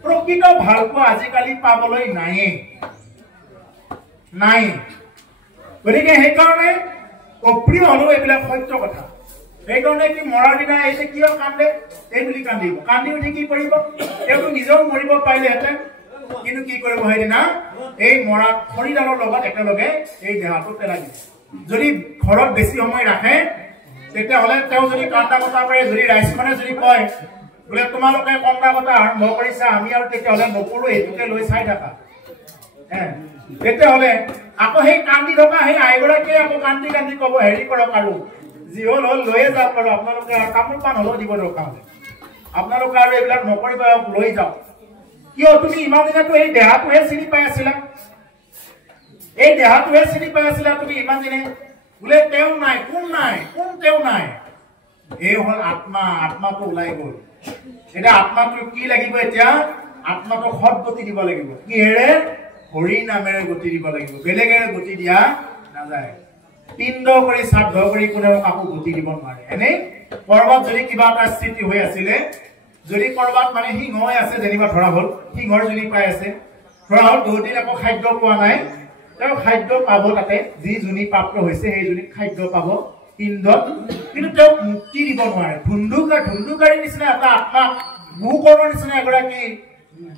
প্ৰকৃত ভাল পোৱা আজিকালি পাবলৈ নায়েই, নাই। গতিকে সেইকাৰণে অপ্ৰিয় হলেও এইবিলাক সত্য কথা। সেইকাৰণে কি মৰাৰ দিনা এই যে কিয় কান্দে এই বুলি কান্দিব, কান্দি উঠি কি কৰিব, তেওঁতো নিজেও মৰিব পাৰিলেহেঁতেন, কিন্তু কি কৰিব সেইদিনা এই মৰা খৰিডালৰ লগত একেলগে এই দেহাটো পেলাই দিব। যদি ঘৰত বেছি সময় ৰাখে তেতিয়াহ'লে তেওঁ যদি কান্দা কটা কৰে, যদি ৰাইজখনে যদি কয় বোলে তোমালোকে কন্দা কটা আৰম্ভ কৰিছা, আমি আৰু তেতিয়াহ'লে নকৰো, এইটোকে লৈ চাই থাকা, তেতিয়াহ'লে আকৌ সেই কান্দি থকা সেই আইগৰাকীয়ে আকৌ কান্দি কান্দি কব হেৰি কৰক আৰু যি হল হল লৈয়ে যাওক আৰু আপোনালোকে তামোল পাণ হলেও দিব দৰকাৰ হলে, আপোনালোকে আৰু এইবিলাক নকৰিব, লৈ যাওক। কিয় তুমি ইমান দিনাতো এই দেহাটোহে চিনি পাই আছিলা, এই দেহাটোহে চিনি পাই আছিলা তুমি ইমান দিনে, বোলে তেওঁ নাই, কোন নাই, কোন তেওঁ নাই, এই হল আত্মা, আত্মাটো ওলাই গল। এতিয়া আত্মাটো কি লাগিব, এতিয়া আত্মাটো সৎ গতি দিব লাগিব, কিহেৰে? হৰি নামেৰে গতি দিব লাগিব, বেলেগেৰে গতি দিয়া নাযায়। পিণ্ড কৰি শ্ৰাদ্ধ কৰি কোনেও কাকো গতি দিব নোৱাৰে। এনেই কৰবাত যদি কিবা এটা স্থিতি হৈ আছিলে, যদি কৰবাত মানে সিংহ আছে যেনিবা ধৰা হল, সিংহৰ যদি পাই আছে ধৰা হল, 2 দিন আকৌ খাদ্য পোৱা নাই, তেওঁ খাদ্য পাব, তাতে যি যোনি প্ৰাপ্ত হৈছে সেই যোনিত খাদ্য পাব পিণ্ডত, কিন্তু তেওঁক মুক্তি দিব নোৱাৰে। ধুন্দুকাৰীৰ নিচিনা এটা আত্মা, ভূকৰ্ণৰ নিচিনা এগৰাকী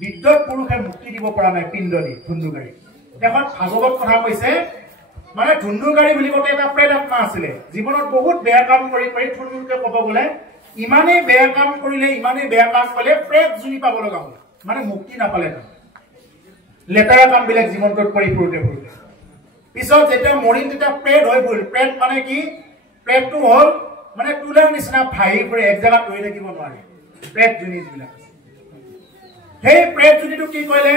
বিদ্যুৎ পুৰুষে মুক্তি দিব পৰা নাই পিণ্ড দি ধুন্দুকাৰী। এখন ভাগৱত কথা কৈছে, মানে ধুন্দুকাৰী বুলি কওঁতে এটা প্ৰেত আত্মা আছিলে, জীৱনত বহুত বেয়া কাম কৰি কৰি থুলমূলকে ক'ব গ'লে ইমানেই বেয়া কাম কৰিলে, ইমানেই বেয়া কাম কৰিলে প্ৰেত জুনি পাব লগা হ'ল, মানে মুক্তি নাপালে। লেতেৰা কাম বিলাক জীৱনটোত কৰি ফুৰোতে ফুৰোতে পিছত যেতিয়া মৰিল তেতিয়া প্ৰেত হৈ পৰিল। প্ৰেত মানে কি? প্ৰেতটো হ'ল মানে তুলাৰ নিচিনা ভাহি ফুৰে, এক জেগাত ৰৈ থাকিব নোৱাৰে। প্ৰেত জুনি যিবিলাক, সেই প্ৰেত জুনিটো কি কৰিলে,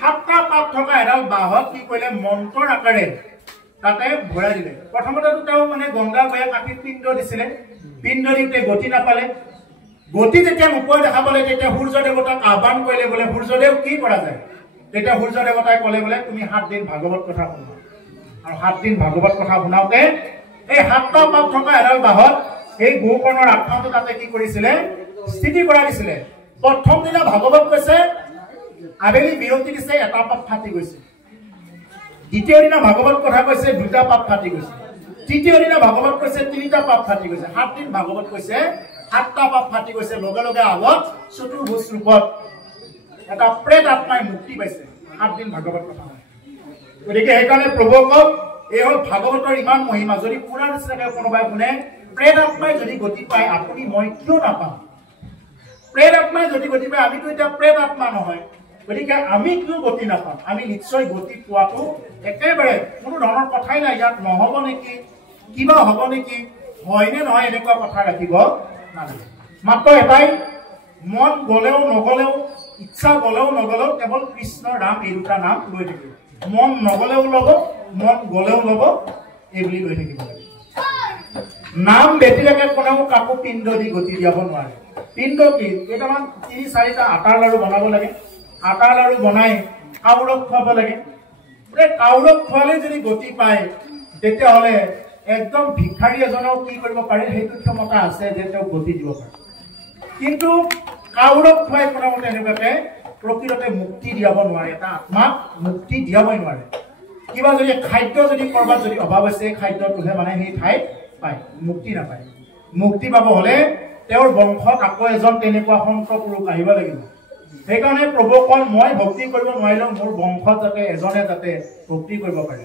7টা পাত থকা এডাল বাঁহত কি কৰিলে, মন্ত্ৰৰ আকাৰে তাতে ভৰাই দিলে। প্ৰথমতেতো তেওঁ মানে গংগা গয়া কাটিত পিণ্ড দিছিলে, পিণ্ড দিওঁতে গতি নাপালে, গতি যেতিয়া নোপোৱা দেখা পালে তেতিয়া সূৰ্য দেৱতাক আহ্বান কৰিলে। বোলে সূৰ্যদেৱ কি কৰা যায়? তেতিয়া সূৰ্য দেৱতাই ক'লে বোলে তুমি 7 দিন ভাগৱত কথা শুনোৱা। আৰু 7 দিন ভাগৱত কথা শুনাওতে এই 7টা পাত থকা এডাল বাঁহত এই ভূকৰ্ণৰ আত্মাটো তাতে কি কৰিছিলে, স্থিতি কৰাই দিছিলে। প্ৰথম দিনা ভাগৱত কৈছে, আবেলি বিৰতি দিছে, 1টা পাত ফাটি গৈছে। দ্বিতীয় দিনা ভাগৱত কথা কৈছে, 2টা পাত ফাটি গৈছে। তৃতীয় দিনা ভাগৱত কৈছে, 3টা পাত ফাটি গৈছে। 7 দিন ভাগৱত কৈছে, 7টা পাত ফাটি গৈছে। লগে লগে আগত চতুৰ্ভুজ ৰূপত এটা প্ৰেত আত্মাই মুক্তি পাইছে 7 দিন ভাগৱত কথা। গতিকে সেইকাৰণে প্ৰভুক এই হল ভাগৱতৰ ইমান মহিমা। যদি পুৰা নিচিনাকে কোনোবাই শুনে, প্ৰেত আত্মাই যদি গতি পায় আপুনি মই কিয় নাপাম? প্ৰেত আত্মাই যদি গতি পায়, আমিতো এতিয়া প্ৰেত আত্মা নহয়, গতিকে আমি কিয় গতি নাপাম? আমি নিশ্চয় গতি পোৱাটো একেবাৰে কোনো ধৰণৰ কথাই নাই। ইয়াত নহব নেকি, কিবা হব নেকি, হয় নে নহয় এনেকুৱা কথা ৰাখিব নালাগে। মাত্ৰ এটাই, মন গলেও নগলেও, ইচ্ছা গলেও নগলেও কেৱল কৃষ্ণ ৰাম এই 2টা নাম লৈ থাকিব। মন নগলেও ল'ব, মন গলেও ল'ব, এইবুলি লৈ থাকিব লাগে। নাম ব্যতিৰেকে কোনেও কাকো পিণ্ড দি গতি দিয়াব নোৱাৰে। পিণ্ড কি? কেইটামান 3-4টা আটাৰ লাড়ু বনাব লাগে, আটাৰ লাড়ু বনাই কাউৰক খুৱাব লাগে। কাউৰক খোৱালে যদি গতি পায় তেতিয়াহ'লে একদম ভিক্ষাৰী এজনেও কি কৰিব পাৰে, সেইটো ক্ষমতা আছে যে তেওঁ গতি দিব পাৰে। কিন্তু কাউৰক খুৱাই কোনেও তেনেকুৱাকে প্ৰকৃততে মুক্তি দিয়াব নোৱাৰে, এটা আত্মাক মুক্তি দিয়াবই নোৱাৰে। কিবা যদি খাদ্য যদি কৰবাত যদি অভাৱ আছে, খাদ্যটোহে মানে সেই ঠাইত পায়, মুক্তি নাপায়। মুক্তি পাব হলে তেওঁৰ বংশত আকৌ এজন তেনেকুৱা সন্ত পুৰুষ আহিব লাগিব সেইকাৰণে প্ৰভু অকল মই ভক্তি কৰিব নোৱাৰিলেও মোৰ বংশত যাতে এজনে যাতে ভক্তি কৰিব পাৰে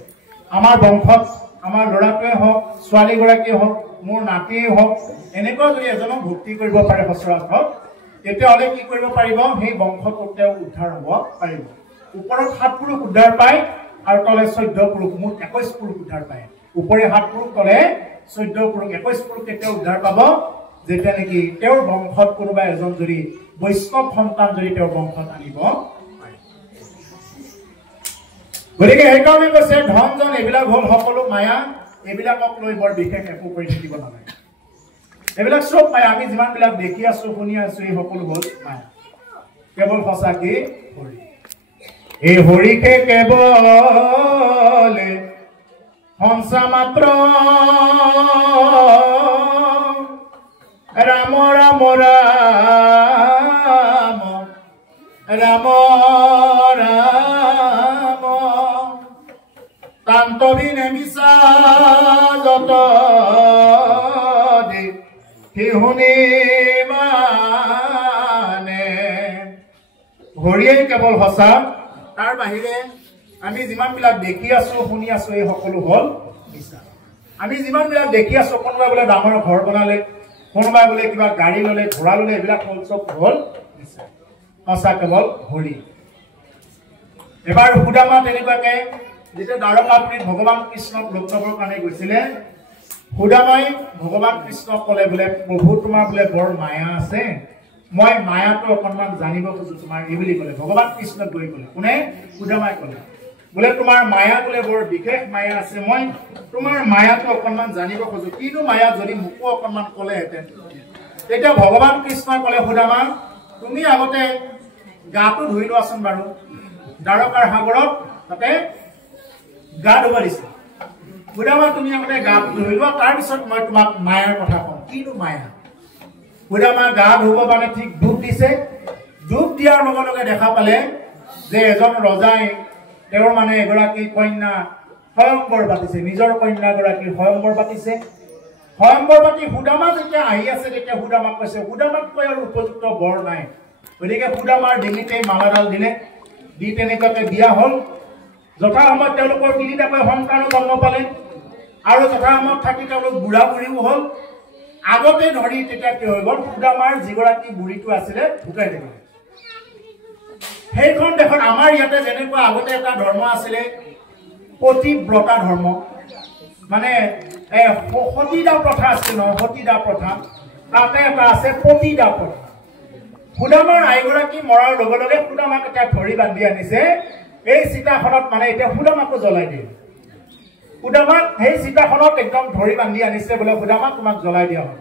আমাৰ বংশত আমাৰ ল'ৰাটোৱে হওক ছোৱালীগৰাকীয়ে হওক মোৰ নাতিয়ে হওক এনেকুৱা যদি এজনক ভক্তি কৰিব পাৰে সচৰাচৰ তেতিয়াহ'লে কি কৰিব পাৰিব সেই বংশটো তেওঁ উদ্ধাৰ হ'ব পাৰিব ওপৰত 7 পুৰুষ উদ্ধাৰ পায় আৰু তলে 14 পুৰুষ মুঠ 21 পুৰুষ উদ্ধাৰ পায় ওপৰে 7 পুৰুষ তলে 14 পুৰুষ 21 পুৰুষ কেতিয়া উদ্ধাৰ পাব যেতিয়া নেকি তেওঁৰ বংশত কোনোবা এজন যদি বৈষ্ণৱ সন্তান যদি তেওঁৰ বংশত আনিব পাৰে গতিকে সেইকাৰণে কৈছে ধন জন এইবিলাক হ'ল সকলো মায়া এইবিলাকক লৈ বৰ বিশেষ একো কৰি থাকিব নালাগে এইবিলাক সব মায়া আমি যিমানবিলাক দেখি আছো শুনি আছো এই সকলো হ'ল মায়া কেৱল সঁচাকে হৰি এই হৰিকে কেৱল হংসা মাত্ৰ ৰাম ৰাম ৰাম ৰাম ৰাম তান্তবিনে মিছা যত শুনি মানে হৰিয়ে কেৱল সঁচা তাৰ বাহিৰে আমি যিমানবিলাক দেখি আছো শুনি আছো এই সকলো হ'ল মিছা আমি যিমানবিলাক দেখি আছো কোনোবাই বোলে ডাঙৰ ঘৰ বনালে কোনোবাই বোলে কিবা গাড়ী ল'লে ঘোঁৰা ল'লে এইবিলাক চব হ'ল মিছা সঁচা কেৱল হৰি এবাৰ সুদামা তেনেকুৱাকে যেতিয়া দ্বাৰকাপুৰীত ভগৱান কৃষ্ণক লগ পাবৰ কাৰণে গৈছিলে সুদামাই ভগৱান কৃষ্ণক ক'লে বোলে প্ৰভু তোমাৰ বোলে বৰ মায়া আছে মই মায়াটো অকণমান জানিব খুজো তোমাৰ এই বুলি ক'লে ভগৱান কৃষ্ণক গৈ ক'লে কোনে সুদামাই ক'লে বোলে তোমাৰ মায়া বোলে বৰ বিশেষ মায়া আছে মই তোমাৰ মায়াটো অকণমান জানিব খুজো কিনো মায়া যদি মোকো অকণমান ক'লেহেঁতেন তেতিয়া ভগৱান কৃষ্ণই ক'লে সুদামা তুমি আগতে গাটো ধুই লোৱাচোন বাৰু দ্বাৰকাৰ সাগৰত তাতে গা ধুব দিছে সুদামা তুমি আগতে গা ধুই লোৱা তাৰপিছত মই তোমাক মায়াৰ কথা কম কিনো মায়া সুদামা গা ধুব মানে ঠিক ডুব দিছে ডুব দিয়াৰ লগে লগে দেখা পালে যে এজন ৰজাই তেওঁৰ মানে এগৰাকী কন্যা স্বয়ংবৰ পাতিছে নিজৰ কন্যাগৰাকীৰ স্বয়ংবৰ পাতিছে স্বয়ংবৰ পাতি সুদামা যেতিয়া আহি আছে তেতিয়া সুদামাক কৈছে সুদামাতকৈ আৰু উপযুক্ত বৰ নাই গতিকে সুদামাৰ ডিঙিতে মালাডাল দিলে দি তেনেকুৱাকে বিয়া হ'ল যথা সময়ত তেওঁলোকৰ তিনিটাকৈ সন্তানো জন্ম পালে আৰু যথা সময়ত থাকি তেওঁলোক বুঢ়া বুঢ়ীও হ'ল আগতে ধৰি তেতিয়া কি হৈ গ'ল সুদামাৰ যিগৰাকী বুঢ়ীটো আছিলে ঢুকাই থাকিলে সেইখন দেখোন আমাৰ ইয়াতে যেনেকুৱা আগতে এটা ধৰ্ম আছিলে পতিব্ৰতা ধৰ্ম মানে সতীদা প্ৰথা আছিল নহয় সতীদা প্ৰথা তাতে এটা আছে পতিদা প্ৰথা সুদামাৰ আইগৰাকী মৰাৰ লগে লগে সুদামাক এতিয়া ধৰি বান্ধি আনিছে এই চিতাখনত মানে এতিয়া সুদামাকো জ্বলাই দিয়ে সুদামাক সেই চিতাখনত একদম ধৰি বান্ধি আনিছে বোলে সুদামা তোমাক জ্বলাই দিয়া হ'ল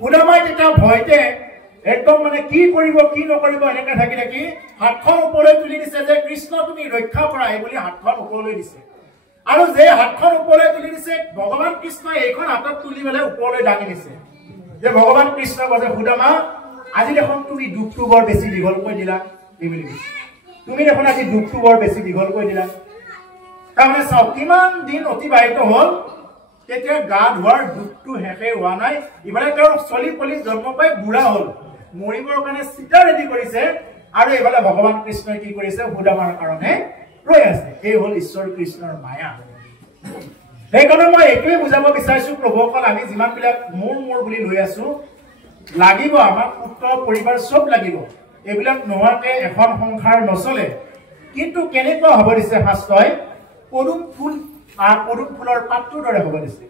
সুদামাই তেতিয়া ভয়তে একদম মানে কি কৰিব কি নকৰিব এনেকৈ থাকি থাকি হাতখন ওপৰলৈ তুলি দিছে যে কৃষ্ণ তুমি ৰক্ষা কৰা এই বুলি হাতখন ওপৰলৈ দিছে আৰু যে হাতখন ওপৰলৈ তুলি দিছে ভগৱান কৃষ্ণই এইখন হাতত তুলি পেলাই ওপৰলৈ দাঙি দিছে যে ভগৱান কৃষ্ণ কৈছে সুদামা আজি দেখোন তুমি দুখটো বৰ বেছি দীঘলকৈ দিলা এই বুলি কৈছে তুমি দেখোন আজি দুখটো বৰ বেছি দীঘলকৈ দিলা তাৰমানে চাওক কিমান দিন অতিবাহিত হ'ল তেতিয়া গা ধোৱাৰ দুখটো শেষে হোৱা নাই ইফালে তেওঁৰ চলি পলি জন্ম পাই বুঢ়া হ'ল মৰিবৰ কাৰণে চিতা ৰেডি কৰিছে আৰু এইফালে ভগৱান কৃষ্ণই কি কৰিছে সুদামাৰ কাৰণে ৰৈ আছে এই হ'ল ঈশ্বৰ কৃষ্ণৰ মায়া সেইকাৰণে মই এইটোৱে বুজাব বিচাৰিছো প্ৰভুসকল আমি যিমানবিলাক মোৰ বুলি লৈ আছো লাগিব আমাক পুত্ৰ পৰিবাৰ চব লাগিব এইবিলাক নোহোৱাকে এখন সংসাৰ নচলে কিন্তু কেনেকুৱা হ'ব দিছে শাস্ত্ৰই পদুম ফুলৰ পাতটোৰ দৰে হ'ব দিছে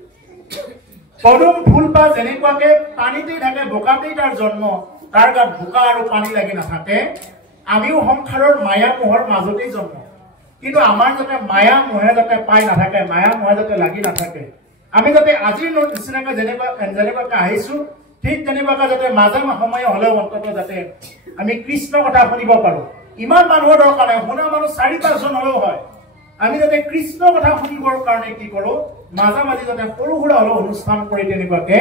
পদুম ফুল বা যেনেকুৱাকে পানীতেই থাকে বোকাতেই তাৰ জন্ম তাৰ গাত বোকা আৰু পানী লাগি নাথাকে আমিও সংসাৰৰ মায়া মোহৰ মাজতেই জন্ম কিন্তু আমাৰ যাতে মায়া মোহে যাতে পাই নাথাকে মায়া মোহে যাতে লাগি নাথাকে আমি যাতে আজিৰ নিচিনাকে যেনেকুৱাকে আহিছো ঠিক তেনেকুৱাকে যাতে মাজে সময়ে হ'লেও অন্তত যাতে আমি কৃষ্ণ কথা শুনিব পাৰো ইমান মানুহৰ দৰকাৰ নাই শুনা মানুহ 4-5জন হ'লেও হয় আমি যাতে কৃষ্ণ কথা শুনিবৰ কাৰণে কি কৰো মাজে মাজে যাতে সৰু সুৰা হ'লেও অনুষ্ঠান কৰি তেনেকুৱাকে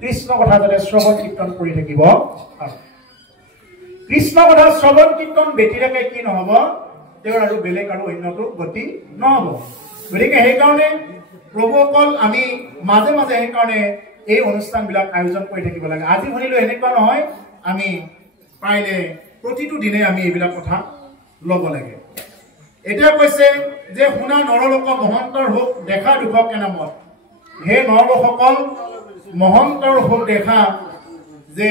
কৃষ্ণ কথা যাতে শ্ৰৱণ কীৰ্তন কৰি থাকিব কৃষ্ণ কথা শ্ৰৱণ কীৰ্তন বেতিৰাকে কি নহ'ব তেওঁৰ আৰু বেলেগ আৰু অন্যটো গতি নহ'ব গতিকে সেইকাৰণে প্ৰভুসকল আমি মাজে মাজে সেইকাৰণে এই অনুষ্ঠানবিলাক আয়োজন কৰি থাকিব লাগে। আজি শুনিলো এনেকুৱা নহয়, আমি পাৰিলে প্ৰতিটো দিনে আমি এইবিলাক কথা ল'ব লাগে। এতিয়া কৈছে যে শুনা নৰলোক মহন্তৰ হোক দেখা দুখক নামত। হে নৰলোকসকল, মহন্তৰ হোক দেখা যে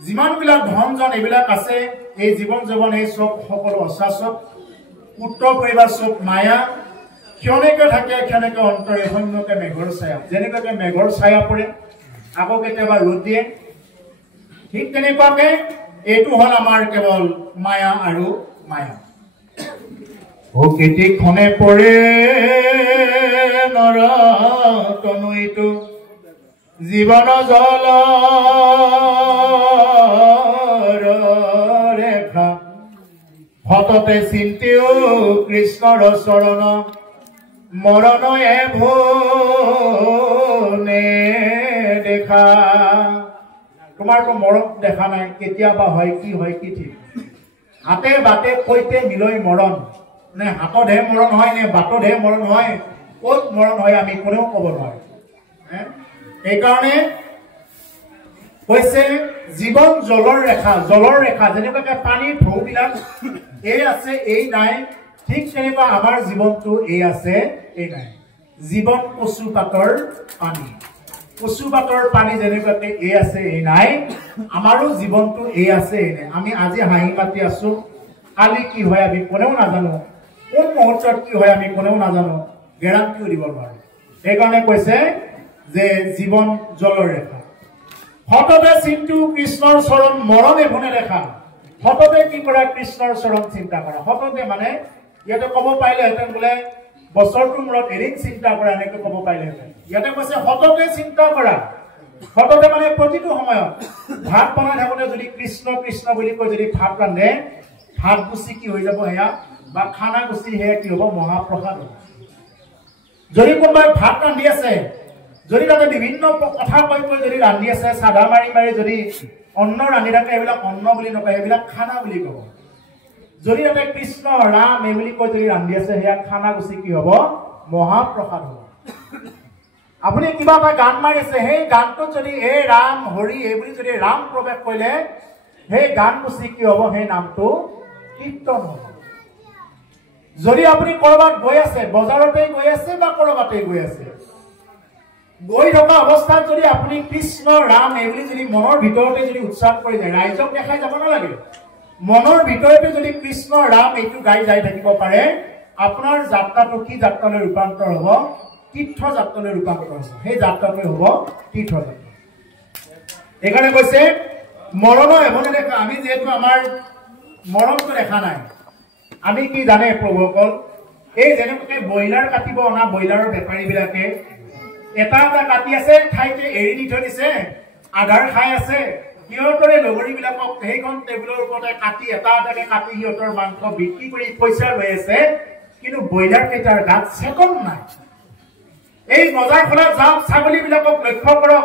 যিমানবিলাক ধন জন এইবিলাক আছে, এই জীৱন জীৱন এই চব সকলো অচাচক, পুত্ৰ পৰিবাৰ চব মায়া, ক্ষণেকে থাকে ক্ষণেকে অন্তৰে সৈন্যকে মেঘৰ ছায়া। যেনেকুৱাকে মেঘৰ ছায়া পৰে, আকৌ কেতিয়াবা ৰ'দ দিয়ে, ঠিক তেনেকুৱাকে এইটো হ'ল আমাৰ কেৱল মায়া আৰু মায়া। কেতি ক্ষণে পৰে নৰ তনুইটো জীৱন জল ৰেখা, হততে চিন্তিও কৃষ্ণৰ চৰণ, মৰণ এভনে দেখা। তোমাৰতো মৰণ দেখা নাই, কেতিয়াবা হয় কি ঠিক। হাতে বাটে কৈতে মিলৈ মৰণ, নে হাততহে মৰণ হয় নে বাটতহে মৰণ হয়, ক'ত মৰণ হয় আমি কোনেও ক'ব নোৱাৰো। সেইকাৰণে কৈছে জীৱন জলৰ ৰেখা, জলৰ ৰেখা যেনেকুৱাকে পানীৰ ঢৌবিলাক এই আছে এই নাই, ঠিক তেনেকুৱা আমাৰ জীৱনটো এই আছে এই নাই। জীৱন কচু পাতৰ পানী, কচু পাতৰ পানী যেনেকুৱাকে এই আছে এই নাই, আমাৰো জীৱনটো এই আছে এই নাই। আমি আজি হাঁহি পাতি আছো, কালি কি হয় আমি কোনেও নাজানো, কোন মুহূৰ্তত কি হয় আমি কোনেও নাজানো, গেৰাণ্টিও দিব নোৱাৰো। সেইকাৰণে কৈছে যে জীৱন জলৰ ৰেখা, হততে চিন্তু কৃষ্ণৰ চৰণ, মৰণ এভনে দেখা। হততে কি কৰা? কৃষ্ণৰ চৰণ চিন্তা কৰা। হততে মানে ইয়াতে ক'ব পাৰিলেহেঁতেন বোলে বছৰটোৰ মূৰত এদিন চিন্তা কৰা, এনেকৈ ক'ব পাৰিলেহেঁতেন। ইয়াতে কৈছে হততে চিন্তা কৰা। হততে মানে প্ৰতিটো সময়ত ভাত বনাই থাকোঁতে যদি কৃষ্ণ কৃষ্ণ বুলি কৈ যদি ভাত ৰান্ধে, ভাত গুচি কি হৈ যাব সেয়া, বা খানা গুচি সেয়া কি হ'ব? মহাপ্ৰসাদ হ'ব। যদি কোনোবাই ভাত ৰান্ধি আছে, যদি তাতে বিভিন্ন কথা কৈ কৈ যদি ৰান্ধি আছে, চাধা মাৰি মাৰি যদি অন্ন ৰান্ধি থাকে, এইবিলাক অন্ন বুলি নকয়, সেইবিলাক খানা বুলি ক'ব। যদি তাতে কৃষ্ণ ৰাম এই বুলি কৈ যদি ৰান্ধি আছে, সেয়া খানা গুচি কি হ'ব? মহাপ্ৰসাদ হ'ব। আপুনি কিবা এটা গান মাৰিছে, সেই গানটোত যদি এই ৰাম হৰি এই বুলি যদি ৰাম প্ৰৱেশ কৰিলে, সেই গান গুচি কি হ'ব? সেই নামটো কীৰ্তন হ'ব। যদি আপুনি কৰবাত গৈ আছে, বজাৰতে গৈ আছে বা কৰবাতে গৈ আছে, গৈ থকা অৱস্থাত যদি আপুনি কৃষ্ণ ৰাম এই বুলি যদি মনৰ ভিতৰতে যদি উচ্চাৰণ কৰি যায়, ৰাইজক দেখাই যাব নালাগে, মনৰ ভিতৰতে যদি কৃষ্ণ ৰাম এইটো গাই যাই থাকিব পাৰে, আপোনাৰ যাত্ৰাটো কি যাত্ৰালৈ ৰূপান্তৰ হ'ব? তীৰ্থ যাত্ৰালৈ ৰূপান্তৰ হ'ব। সেই যাত্ৰাটোৱে হ'ব তীৰ্থ যাত্ৰা। সেইকাৰণে কৈছে মৰণ এভনে দেখা। আমি যিহেতু আমাৰ মৰণটো দেখা নাই, আমি কি জানে প্ৰভুসকল, এই যেনেকৈ ব্ৰইলাৰ কাটিব অনা ব্ৰইলাৰৰ বেপাৰীবিলাকে এটা এটা কাটি আছে, ঠাইতে এৰি দি থৈ দিছে, আধাৰ খাই আছে, সিহঁতৰে লগৰীবিলাকক সেইখন টেবুলৰ ওপৰতে কাটি এটা এটাকে কাটি সিহঁতৰ মাংস বিক্ৰী কৰি পইচা লৈ আছে, কিন্তু ব্ৰইলাৰ কেইটাৰ গাত চেতন নাই। এই বজাৰখনত যাওক, ছাগলীবিলাকক লক্ষ্য কৰক,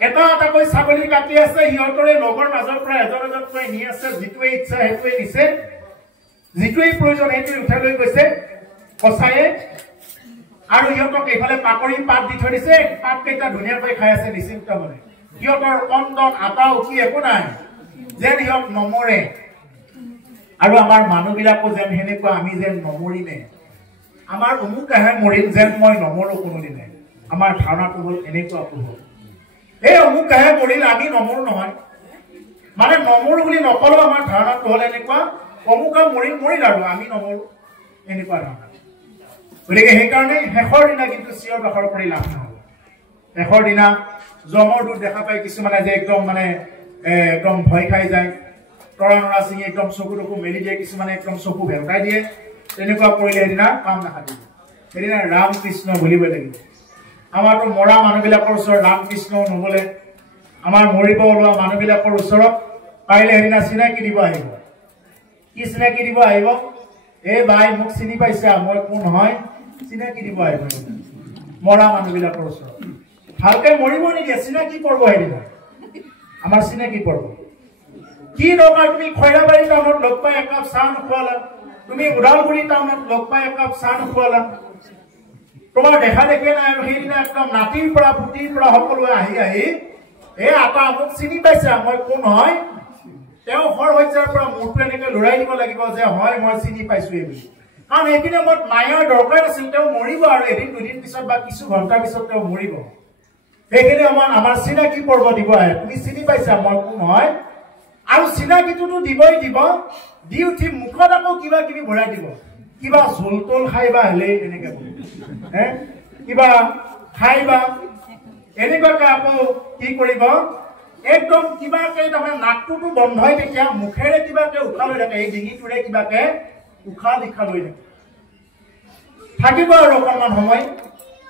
এটা এটাকৈ ছাগলী কাটি আছে, সিহঁতৰে লগৰ মাজৰ পৰা এজন এজনকৈ নি আছে, যিটোৱে ইচ্ছা সেইটোৱে নিছে, যিটোৱেই প্ৰয়োজন সেইটোৱে উঠাই লৈ গৈছে কচায়ে, আৰু সিহঁতক এইফালে পাকৰি পাত দি থৈ দিছে, পাত কেইটা ধুনীয়াকৈ খাই আছে নিশ্চিন্ত মনে। সিহঁতৰ কন্দন আটা উঠি একো নাই, যেন সিহঁত নমৰে। আৰু আমাৰ মানুহবিলাকো যেন সেনেকুৱা, আমি যেন নমৰিমে, আমাৰ অমুকাহে মৰিম, যেন মই নমৰো কোনোদিনে। আমাৰ ধাৰণাটো হ'ল এনেকুৱা হ'ল, এই অমুকাহে মৰিল, আমি নমৰো নহয়, মানে নমৰো বুলি নকলেও আমাৰ ধাৰণাটো হ'ল এনেকুৱা, অমুকা মৰিল মৰিল আৰু আমি নমৰো, এনেকুৱা ধাৰণা। গতিকে সেইকাৰণে শেষৰ দিনা কিন্তু চিঞৰ বাখৰ কৰি লাভ নহ'ব। শেষৰ দিনা জমৰ দূৰ দেখা পাই কিছুমানে যে একদম মানে একদম ভয় খাই যায়, তৰা নৰা ছিঙি একদম চকু টকু মেলি দিয়ে, কিছুমানে একদম চকু ভেলকাই দিয়ে, তেনেকুৱা কৰিলে সেইদিনা কাম নাখাটিব। সেইদিনা ৰাম কৃষ্ণ বুলিবই লাগিব। আমাৰতো মৰা মানুহবিলাকৰ ওচৰত ৰাম কৃষ্ণ নগ'লে, আমাৰ মৰিব ওলোৱা মানুহবিলাকৰ ওচৰত পাৰিলে সেইদিনা চিনাকি দিব আহিব। কি চিনাকি দিব আহিব? এই বাই মোক চিনি পাইছা, মই কোন হয়, চিনাকি দিব আহিব মৰা মানুহবিলাকৰ ওচৰত। ভালকে মৰিব নিদিয়ে, চিনাকি পৰ্ব সেইদিনা, আমাৰ চিনাকি পৰ্ব। কি দৰকাৰ তুমি খৈৰাবাৰী টাউনত লগ পাই একাপ চাহ নোখোৱালা, তুমি ওদালগুৰি টাউনত লগ পাই একাপ চাহ নোখোৱালা, তোমাৰ দেখা দেখে নাই আৰু সেইদিনা একদম নাতিৰ পৰা পুতিৰ পৰা সকলোৱে আহি এই আটা মোক চিনি পাইছে মই কোন হয় তেওঁ সৰহজ্যাৰ পৰা মূৰটো এনেকে লৰাই দিব লাগিব যে হয় মই চিনি পাইছো এই বুলি কাৰণ এইখিনি সময়ত মায়ৰ দৰকাৰ আছিল তেওঁ মৰিব আৰু এদিন দুদিন পিছত বা কিছু ঘণ্টাৰ পিছত তেওঁ মৰিব সেইখিনি সময়ত আমাৰ চিনাকি পৰ্ব দিব আহে তুমি চিনি পাইছা মই কোন হয় আৰু চিনাকিটোতো দিবই দিব দি উঠি মুখত আকৌ কিবা কিবি ভৰাই দিব কিবা জোলটোল খাইবা হলে এনেকে কিবা খাইবা এনেকুৱাকে আকৌ কি কৰিব একদম কিবাকে তাৰমানে নাকটোতো বন্ধই তেতিয়া মুখেৰে কিবাকে উশাহ লৈ থাকে এই ডিঙিটোৰে কিবাকে উশাহ নিশাহ লৈ থাকিব আৰু অকণমান সময়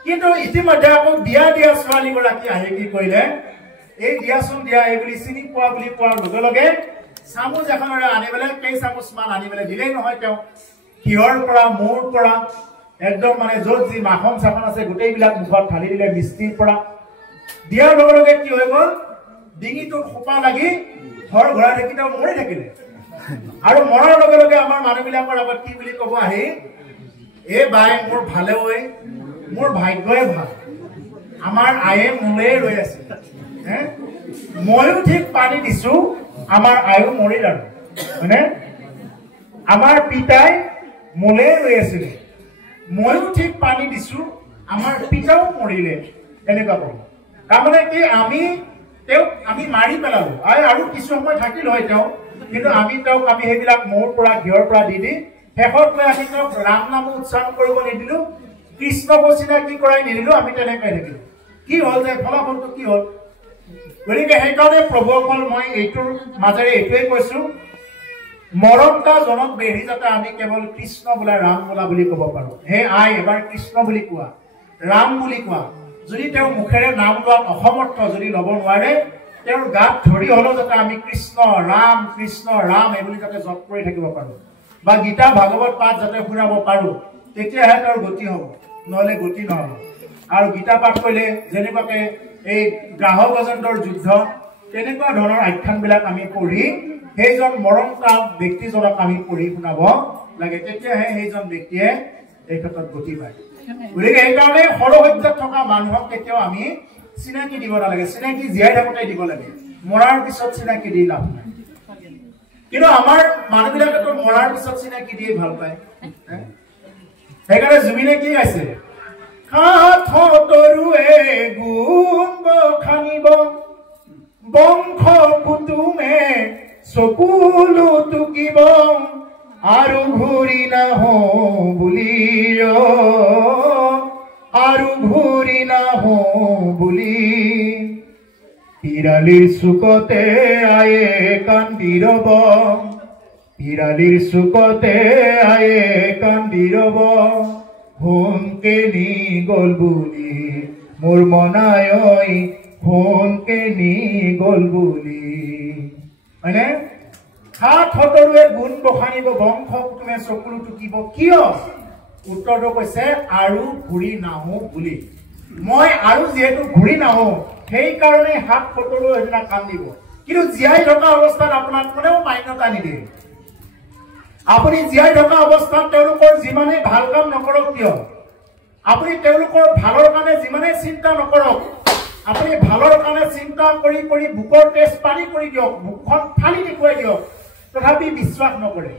কিন্তু ইতিমধ্যে আকৌ বিয়া দিয়া ছোৱালীগৰাকী আহি কি কৰিলে এই দিয়াচোন দিয়া এই বুলি চিনি পোৱা বুলি কোৱাৰ লগে লগে চামুচ এখনেৰে আনি পেলাই কেই চামুচমান আনি পেলাই দিলেই নহয় তেওঁ কিহৰ পৰা মূৰ পৰা একদম মানে য'ত যি মাখন চাখন আছে গোটেইবিলাক মুখত ঢালি দিলে মিষ্টিৰ পৰা দিয়াৰ লগে লগে কি হৈ গ'ল ডিঙিটোত সোপা লাগি ঘৰ ঘূৰাই থাকি তেওঁ মৰি থাকিলে আৰু মৰাৰ লগে লগে আমাৰ মানুহবিলাকৰ আগত কি বুলি ক'ব আহি এই বাই মোৰ ভালে হৈ মোৰ ভাগ্যই ভাল আমাৰ আয়ে মোলে ৰৈ আছে ময়ো ঠিক পানী দিছো আমাৰ আয়ু মৰিল আৰু হয়নে আমাৰ পিতাই মোলে ৰৈ আছিলে ময়ো ঠিক পানী দিছো আমাৰ পিতাও মৰিলে এনেকুৱা ক'ব তাৰমানে কি আমি মাৰি পেলালো আৰু কিছু সময় থাকিল হয় তেওঁ কিন্তু আমি সেইবিলাক মৌৰ পৰা ঘিয়ৰ পৰা দি শেষত গৈ আমি তেওঁক ৰাম নাম উচ্চাৰণ কৰিব নিদিলো কৃষ্ণক চিনাকি কৰাই নিদিলো আমি তেনেকৈ থাকিলো কি হ'ল যে ফলাফলটো কি হ'ল গতিকে সেইকাৰণে প্ৰভুসকল মই এইটোৰ মাজেৰে এইটোৱে কৈছো মৰমতা জনক বেঢ়ি যাতে আমি কেৱল কৃষ্ণ বোলা ৰাম বোলা বুলি ক'ব পাৰো হে আই এবাৰ কৃষ্ণ বুলি কোৱা ৰাম বুলি কোৱা যদি তেওঁ মুখেৰে নাম লোৱাত অসমৰ্থ যদি ল'ব নোৱাৰে তেওঁৰ গাত ধৰি হলেও যাতে আমি কৃষ্ণ ৰাম এই বুলি যাতে জপ কৰি থাকিব পাৰো বা গীতা ভাগৱত পাঠ যাতে শুনাব পাৰো তেতিয়াহে তেওঁৰ গতি হ'ব নহলে গতি নহ'ব আৰু গীতা পাঠ কৰিলে যেনেকুৱাকে এই গ্ৰাহক গজেন্দ্ৰৰ যুদ্ধ তেনেকুৱা ধৰণৰ আখ্যানবিলাক আমি পঢ়ি সেইজন মৰমতা ব্যক্তিজনক আমি পঢ়ি শুনাব লাগে তেতিয়াহে সেইজন ব্যক্তিয়ে এই ক্ষেত্ৰত গতি পায় গতিকে সেইকাৰণে সৰহজ্যাত থকা মানুহক কেতিয়াও আমি চিনাকি দিব নালাগে চিনাকি জীয়াই থাকোঁতে দিব লাগে মৰাৰ পিছত চিনাকি দি লাভ নাই কিন্তু আমাৰ মানুহবিলাকেতো মৰাৰ পিছত চিনাকি দিয়ে ভাল পায় সেইকাৰণে জুবিনে কি গাইছে তৰুৱে গুণ বখানিব বংশ কুটুমে চকুলো টুকিব আৰু ঘূৰি নাহো বুলি আৰু ঘূৰি নাহো বুলি পিৰালিৰ চুকতে আয়ে কান্দি ৰব পিৰালিৰ চুকতে আয়ে কান্দি ৰব সোণকে নি গ'ল বুলি মোৰ মনাই সোণকে নি গ'ল বুলি হয়নে তৰুৱে গুণ বখানিব বংশ কুটুমে চকুলো টুকিব কিয় উত্তৰটো কৈছে আৰু ঘূৰি নাহো বুলি মই আৰু যিহেতু ঘূৰি নাহো সেইকাৰণে তৰুৱে সেইদিনা কান্দিব কিন্তু জীয়াই থকা অৱস্থাত আপোনাক কোনেও মান্যতা নিদিয়ে আপুনি জীয়াই থকা অৱস্থাত তেওঁলোকৰ যিমানে ভাল কাম নকৰক কিয় আপুনি তেওঁলোকৰ ভালৰ কাৰণে যিমানে চিন্তা নকৰক আপুনি ভালৰ কাৰণে চিন্তা কৰি কৰি বুকৰ তেজ পানী কৰি দিয়ক মুখখন ফালি দেখুৱাই দিয়ক তথাপি বিশ্বাস নকৰে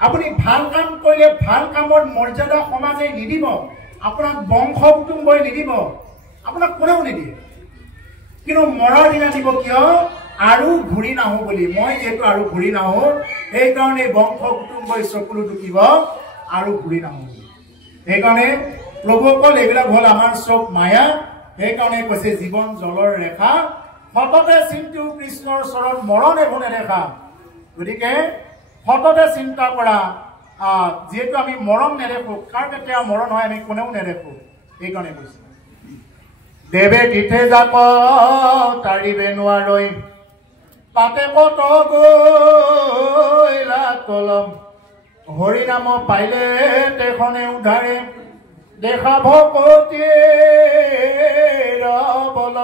আপুনি ভাল কাম কৰিলে ভাল কামৰ মৰ্যাদা সমাজে নিদিব আপোনাক বংশ কুটুম্বই নিদিব আপোনাক কোনেও নিদিয়ে কিন্তু মৰাৰ দিনা দিব কিয় আৰু ঘূৰি নাহো বুলি মই যেহেতু আৰু ঘূৰি নাহো সেইকাৰণে বংশ কুটুম্বই চকুলো টুকিব আৰু ঘূৰি নাহো সেইকাৰণে প্ৰভুসকল এইবিলাক হ'ল আমাৰ চব মায়া সেইকাৰণে কৈছে জীৱন জলৰ ৰেখা সততে চিন্তু কৃষ্ণৰ চৰণ মৰণ এভো নেদেখা গতিকে সততে চিন্তা কৰা যিহেতু আমি মৰণ নেদেখো কাৰ কেতিয়া মৰণ হয় আমি কোনেও নেদেখো সেইকাৰণে কৈছে দেৱে তিথে যাক তাৰিবে নোৱাৰৈ পাতে কত গৈলা কলম হৰি নাম পাইলে তেখনে উধাৰে দেখা ভকতিৰ বল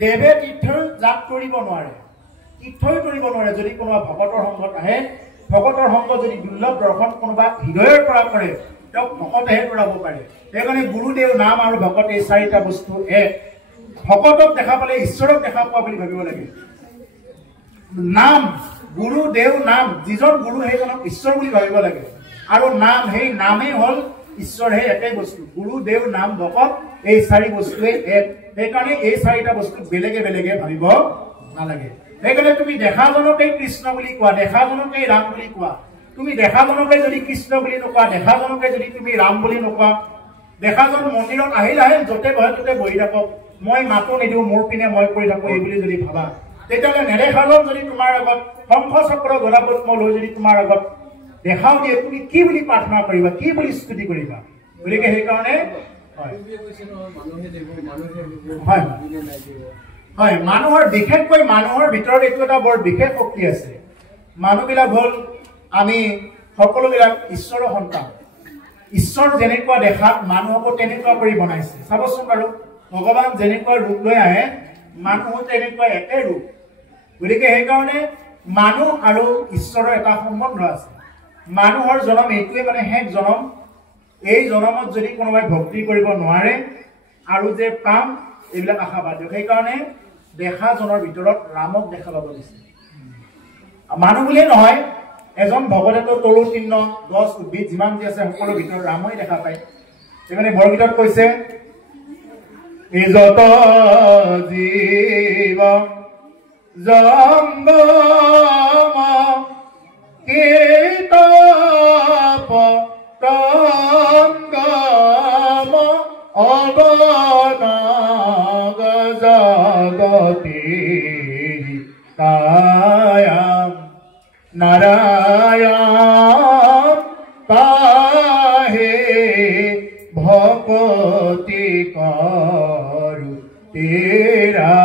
দেৱে তীৰ্থই জাপ কৰিব নোৱাৰে তীৰ্থই কৰিব নোৱাৰে যদি কোনোবা ভকতৰ সংগত আহে ভকতৰ সংগ যদি দুৰ্লভ দৰ্শন কোনোবা হৃদয়ৰ পৰা কৰে তেওঁক ভকতেহে তৰাব পাৰে সেইকাৰণে গুৰুদেৱ নাম আৰু ভকত এই চাৰিটা বস্তু এক ভকতক দেখা পালে ঈশ্বৰক দেখা পোৱা বুলি ভাবিব লাগে নাম গুৰুদেৱ নাম যিজন গুৰু সেইজনক ঈশ্বৰ বুলি ভাবিব লাগে আৰু নাম সেই নামেই হ'ল ঈশ্বৰ হে একেই বস্তু গুৰুদেৱ নাম ভকত এই চাৰি বস্তুৱে এক সেইকাৰণে এই চাৰিটা বস্তু বেলেগে বেলেগে ভাবিব নালাগে সেইকাৰণে তুমি দেখাজনকেই কৃষ্ণ বুলি কোৱা দেখাজনকেই ৰাম বুলি কোৱা তুমি দেখাজনকে যদি কৃষ্ণ বুলি নোকোৱা দেখাজনকে যদি তুমি ৰাম বুলি নোকোৱা দেখাজন মন্দিৰত আহিলে য'তে বহে ত'তে বহি থাকক মই মাতো নিদিওঁ মোৰ পিনে মই কৰি থাকো এই বুলি যদি ভাবা তেতিয়াহ'লে নেদেখাজন যদি তোমাৰ আগত শংখ চক্ৰ গদা পদ্ম লৈ যদি তোমাৰ আগত দেখাও দিয়ে তুমি কি বুলি প্ৰাৰ্থনা কৰিবা কি বুলি স্তুতি কৰিবা গতিকে সেইকাৰণে হয় মানুহৰ বিশেষকৈ মানুহৰ ভিতৰত এইটো এটা বৰ বিশেষ শক্তি আছে মানুহবিলাক হ'ল আমি সকলোবিলাক ঈশ্বৰৰ সন্তান ঈশ্বৰ যেনেকুৱা দেখাত মানুহকো তেনেকুৱা কৰি বনাইছে চাবচোন বাৰু ভগৱান যেনেকুৱা ৰূপ লৈ আহে মানুহো তেনেকুৱা একে ৰূপ গতিকে সেইকাৰণে মানুহ আৰু ঈশ্বৰৰ এটা সম্বন্ধ আছে মানুহৰ জনম এইটোৱে মানে শেষ জনম এই জনমত যদি কোনোবাই ভক্তি কৰিব নোৱাৰে আৰু যে পাম এইবিলাক আশাবাদী সেইকাৰণে দেখাজনৰ ভিতৰত ৰামক দেখা পাব দিছে মানুহ বুলিয়ে নহয় এজন ভগৱতেতো তৰু চিহ্ন গছ উদ্ভিদ যিমান যি আছে সকলো ভিতৰত ৰামই দেখা পায় সেইকাৰণে বৰগীতত কৈছে যত জীৱ জংগম কীৰ্তপ তংগম অৱনগ জগতি কায়াম নাৰায়ণ পাহে ভকতি কৰু তেৰা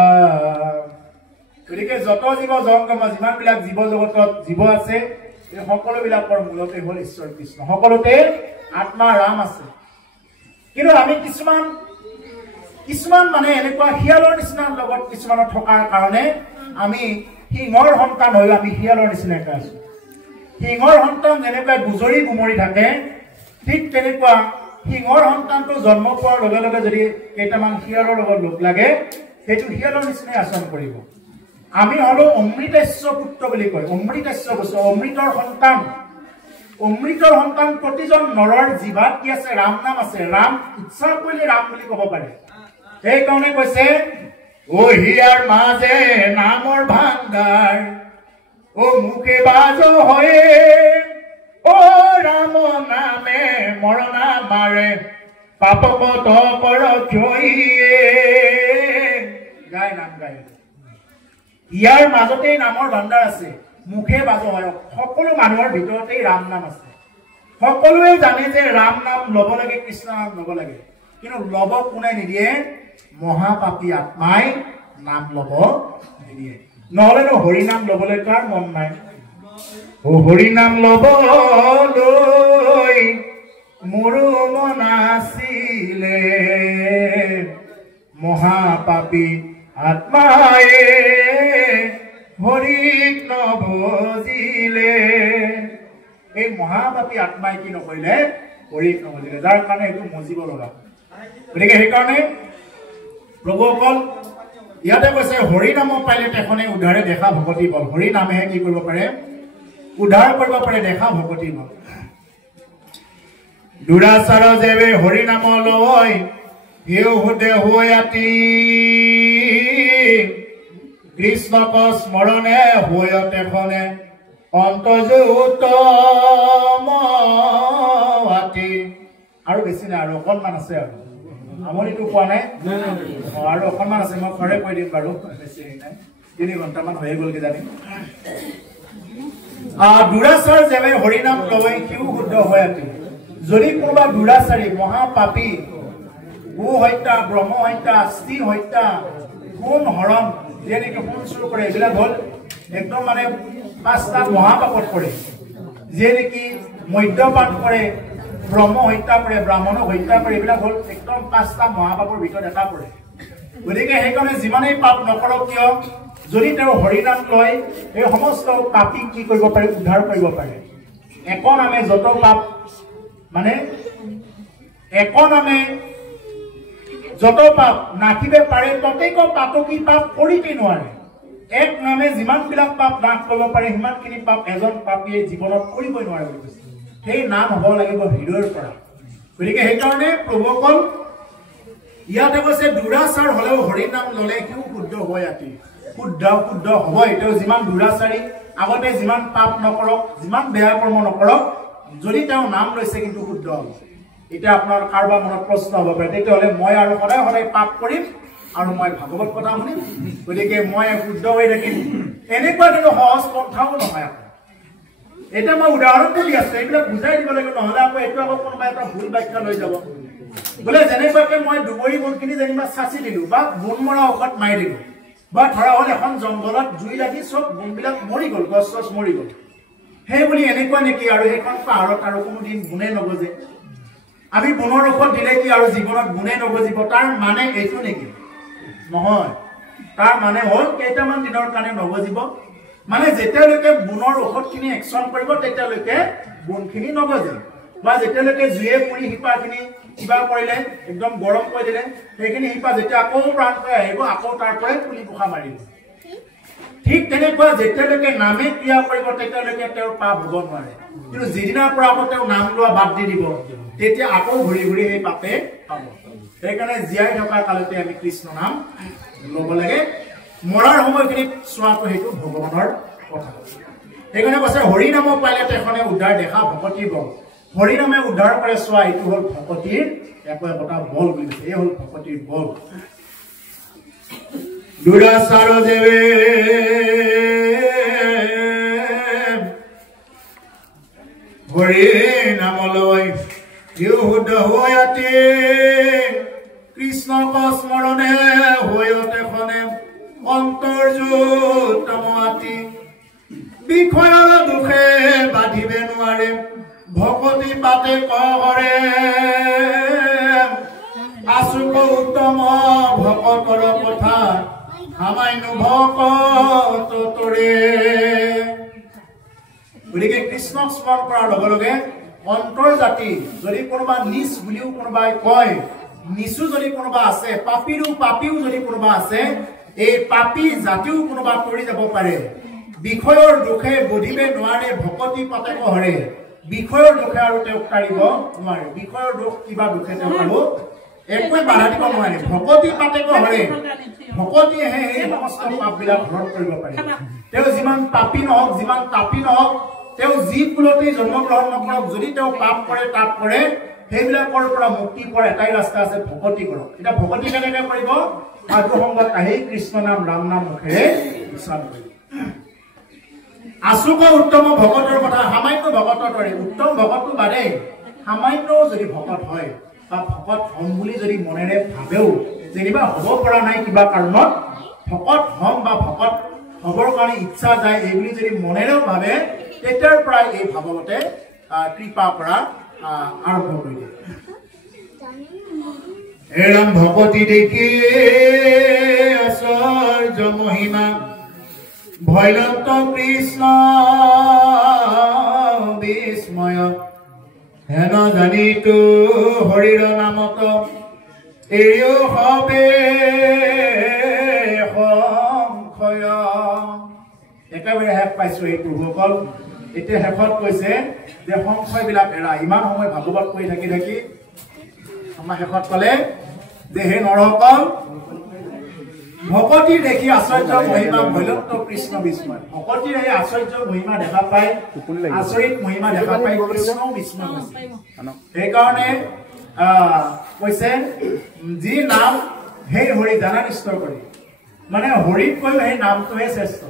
গতিকে যত জীৱ জংগম যিমানবিলাক জীৱ জগতত জীৱ আছে এই সকলোবিলাকৰ মূলতে হ'ল ঈশ্বৰ কৃষ্ণ সকলোতে আত্মা ৰাম আছে কিন্তু আমি কিছুমান মানে এনেকুৱা শিয়ালৰ নিচিনাৰ লগত কিছুমানৰ থকাৰ কাৰণে আমি সিংহৰ সন্তান হৈ আমি শিয়ালৰ নিচিনাকৈ আছো সিংহৰ সন্তান যেনেকৈ গুজৰি গুমৰি থাকে ঠিক তেনেকুৱা সিংহৰ সন্তানটো জন্ম পোৱাৰ লগে লগে যদি কেইটামান শিয়ালৰ লগত লগ লাগে সেইটো শিয়ালৰ নিচিনাই আচৰণ কৰিব আমি হলো অমৃতস্য পুত্ৰ বুলি কয় অমৃতস্য বস্তু অমৃতৰ সন্তান প্ৰতিজন নৰৰ জিভাত কি আছে ৰাম নাম আছে ৰাম ইচ্ছা কৰিলে ৰাম বুলি ক'ব পাৰে সেইকাৰণে কৈছে ও হিয়াৰ মাজে নামৰ ভাণ্ডাৰ ও মুখে বাজ হয়ে ও ৰাম নামে মৰণা মাৰে পাপক কৰ ক্ষয়ে গাই নাম গাই ইয়াৰ মাজতেই নামৰ ভাণ্ডাৰ আছে মুখে বাজ হয় সকলো মানুহৰ ভিতৰতেই ৰাম নাম আছে সকলোৱে জানে যে ৰাম নাম ল'ব লাগে কৃষ্ণ নাম ল'ব লাগে কিন্তু ল'ব কোনে নিদিয়ে মহাপাপী আত্মাই নাম ল'ব নিদিয়ে নহ'লেনো হৰি নাম ল'বলৈ কাৰ মন নাই হৰি নাম ল'বলৈ মোৰো মন আছিলে মহাপাপী আত্মাই হৰিক নবজিলে এই মহাপাপী আত্মাই কি নকৰিলে হৰিক নবজিলে যাৰ কাৰণে এইটো মজিব লগা গতিকে সেইকাৰণে প্ৰভুসকল ইয়াতে কৈছে হৰি নাম পাইলে তেখনে উদ্ধাৰে দেখা ভকতি বল হৰি নামেহে কি কৰিব পাৰে উদ্ধাৰ কৰিব পাৰে দেখা ভকতি বল দুৰাচাৰ যেবে হৰি নাম লৈ হেউ হুদে হৈয়াতি কৃষ্ণক স্মৰণে হৈয়তে খনে অন্তৰ্যুতম আৰু বেছি নাই আৰু অকণমান আছে আৰু আমনিটো পোৱা নাই আৰু অকণমান আছে মই ঘৰে কৈ দিম বাৰু বেছি নাই 3 ঘণ্টামান হৈ গ'ল কিজানি দুৰাচাৰ যেবে হৰিনাম লৈ সিও শুদ্ধ হৈয়াতি যদি কোনোবা দুৰাচাৰী মহাপাপী গো হত্যা ব্ৰহ্ম হত্যা স্ত্ৰী হত্যা খুন হৰণ যেনেকৈ সোণ চুৰ কৰে এইবিলাক হ'ল একদম মানে 5টা মহাপাপত পৰে যে নেকি মদ্যপান কৰে ব্ৰহ্ম হত্যা কৰে ব্ৰাহ্মণক হত্যা কৰে এইবিলাক হ'ল একদম 5টা মহাপাপৰ ভিতৰত এটা পৰে গতিকে সেইকাৰণে যিমানেই পাপ নকৰক কিয় যদি তেওঁ হৰিনাম লয় এই সমস্ত পাপীক কি কৰিব পাৰে উদ্ধাৰ কৰিব পাৰে একো নামে যত পাপ মানে এক নামে যত পাপ নাথিব পাৰে ততেক পাতকী পাপ কৰিতে নোৱাৰে এক নামে যিমানবিলাক পাপ নাশ কৰিব পাৰে সিমানখিনি পাপ এজন পাপীয়ে জীৱনত কৰিবই নোৱাৰে বুলি কৈছে সেই নাম হ'ব লাগিব হৃদয়ৰ পৰা গতিকে সেইকাৰণে প্ৰভুসকল ইয়াতে কৈছে দুৰাচাৰ হলেও হৰি নাম ললে কিয় শুদ্ধ হয় আতি শুদ্ধ হ'ব এতিয়াও যিমান দুৰাচাৰী আগতে যিমান পাপ নকৰক যিমান বেয়া কৰ্ম নকৰক যদি তেওঁ নাম লৈছে কিন্তু শুদ্ধ হ'ব এটা আপোনাৰ কাৰোবাৰ মনত প্ৰশ্ন হ'ব পাৰে তেতিয়াহ'লে মই আৰু সদায় সদায় পাপ কৰিম আৰু মই ভাগৱত কথা শুনিম গতিকে মই শুদ্ধ হৈ থাকিম এনেকুৱা কিন্তু সহজ পন্থাও নহয় এতিয়া মই উদাহৰণটো দি আছো এইবিলাক বুজাই দিব লাগিব নহ'লে আকৌ এইটো আকৌ কোনোবা এটা ভুল ব্যাখ্যা লৈ যাব বোলে যেনেকুৱাকে মই দুবৰি বনখিনি যেনিবা চাচি দিলো বা বন মৰা ঔষধ মাৰি দিলো বা ধৰা হ'ল এখন জংঘলত জুই লাগি চব বনবিলাক মৰি গ'ল গছ চছ মৰি গ'ল সেই বুলি এনেকুৱা নেকি আৰু সেইখন পাহাৰত আৰু কোনোদিন গুণে নগজে আমি বনৰ ঔষধ দিলে কি আৰু জীৱনত গুণে নগজিব তাৰ মানে এইটো নেকি নহয় তাৰ মানে হ'ল কেইটামান দিনৰ কাৰণে নগজিব মানে যেতিয়ালৈকে বনৰ ঔষধখিনি একশ্যন কৰিব তেতিয়ালৈকে বনখিনি নগজে বা যেতিয়ালৈকে জুয়ে পুৰি শিপাখিনি কিবা কৰিলে একদম গৰম কৰি দিলে সেইখিনি শিপা যেতিয়া আকৌ প্ৰাণ কৰি আহিব আকৌ তাৰ পৰাই পুলি পোখা মাৰিব ঠিক তেনেকুৱা যেতিয়ালৈকে নামে ক্ৰিয়া কৰিব তেতিয়ালৈকে তেওঁৰ পাপ হ'ব নোৱাৰে কিন্তু যিদিনাৰ পৰা আকৌ তেওঁ নাম লোৱা বাদ দি দিব তেতিয়া আকৌ ঘূৰি ঘূৰি সেই পাপে পাব সেইকাৰণে জীয়াই থকা কালতে আমি কৃষ্ণ নাম ল'ব লাগে মৰাৰ সময়খিনিত চোৱাটো সেইটো ভগৱানৰ কথা সেইকাৰণে কৈছে হৰি নাম পাইলে তেখনে উদ্ধাৰ দেখা ভকতিৰ বল হৰি নামে উদ্ধাৰ কৰে চোৱা এইটো হ'ল ভকতিৰ এটা বল বুলি কৈছে এই হ'ল ভকতিৰ বল দুৰাচাৰ দেৱে হৰি নাম লৈ শুদ্ধ হৈ আতি কৃষ্ণ স্মৰণে হৈতে খনে অন্তৰ্যুতম আতি বিষয়ৰ দুখে বাধিবে নোৱাৰে ভকতি পাতে কৰে আচুক উত্তম ভকতৰ কথা সামান্য ভকত তৰে গতিকে কৃষ্ণক স্মৰণ কৰাৰ লগে লগে অন্তৰ জাতি যদি কোনোবা নিচ বুলিও কোনোবাই কয় নিচু যদি কোনোবা আছে পাপীও যদি কোনোবা আছে এই পাপী জাতিও কোনোবা কৰি যাব পাৰে বিষয়ৰ দুখে বুধিবে নোৱাৰে ভকতি পাতে হৰে বিষয়ৰ দুখে আৰু তেওঁক কাঢ়িব নোৱাৰে বিষয়ৰ দুখ কিবা দুখে তেওঁক আৰু একোৱে বাধা দিব নোৱাৰে ভকতি পাতে হৰে ভকতিয়েহে এই সমস্ত পাপবিলাক হৰণ কৰিব পাৰে তেওঁ যিমান পাপী নহওক যিমান তাপী নহওক তেওঁ যি কুলতেই জন্মগ্ৰহণ নকৰক যদি তেওঁ পাপ কৰে তাপ কৰে সেইবিলাকৰ পৰা মুক্তি পোৱাৰ এটাই ৰাস্তা আছে ভকতি কৰক এতিয়া ভকতি কেনেকৈ কৰিব সাধু সংগত আহি কৃষ্ণ নাম ৰাম নাম মুখেৰে উচ্চাৰণ কৰিব আচুক উত্তম ভকতৰ কথা সামান্য ভকতৰ দৰে উত্তম ভকতটো বাদে সামান্য যদি ভকত হয় বা ভকত হম বুলি যদি মনেৰে ভাবেও যেনিবা হ'ব পৰা নাই কিবা কাৰণত ভকত হম বা ভকত হবৰ কাৰণে ইচ্ছা যায় এই বুলি যদি মনেৰেও ভাবে তেতিয়াৰ পৰা এই ভাগৱতে কৃপা কৰা আৰম্ভ কৰি দিয়ে এৰাম ভকতি দেখি আশ্চৰ্য মহিমা ভৈৰৱ কৃষ্ণ বিস্ময় হেন জানিতো হৰিৰ নামত এও হবে সংশয় একেবাৰে শেষ পাইছো এই প্ৰভুসকল এতিয়া শেষত কৈছে যে সংশয়বিলাক এৰা ইমান সময় ভাগৱত কৰি থাকি আমাৰ শেষত ক'লে যে হে নৰসকল ভকতি দেখি আশ্চৰ্য মহিমা ভৈৰৱ কৃষ্ণ বিস্ময় ভকতিৰ এই আশ্চৰ্য মহিমা দেখা পাই আচৰিত মহিমা দেখা পাই কৃষ্ণ বিস্ময় হৈছে সেইকাৰণে কৈছে যি নাম সেই হৰি জানা নিশ্চয় কৰি মানে হৰিতকৈও সেই নামটোহে শ্ৰেষ্ঠ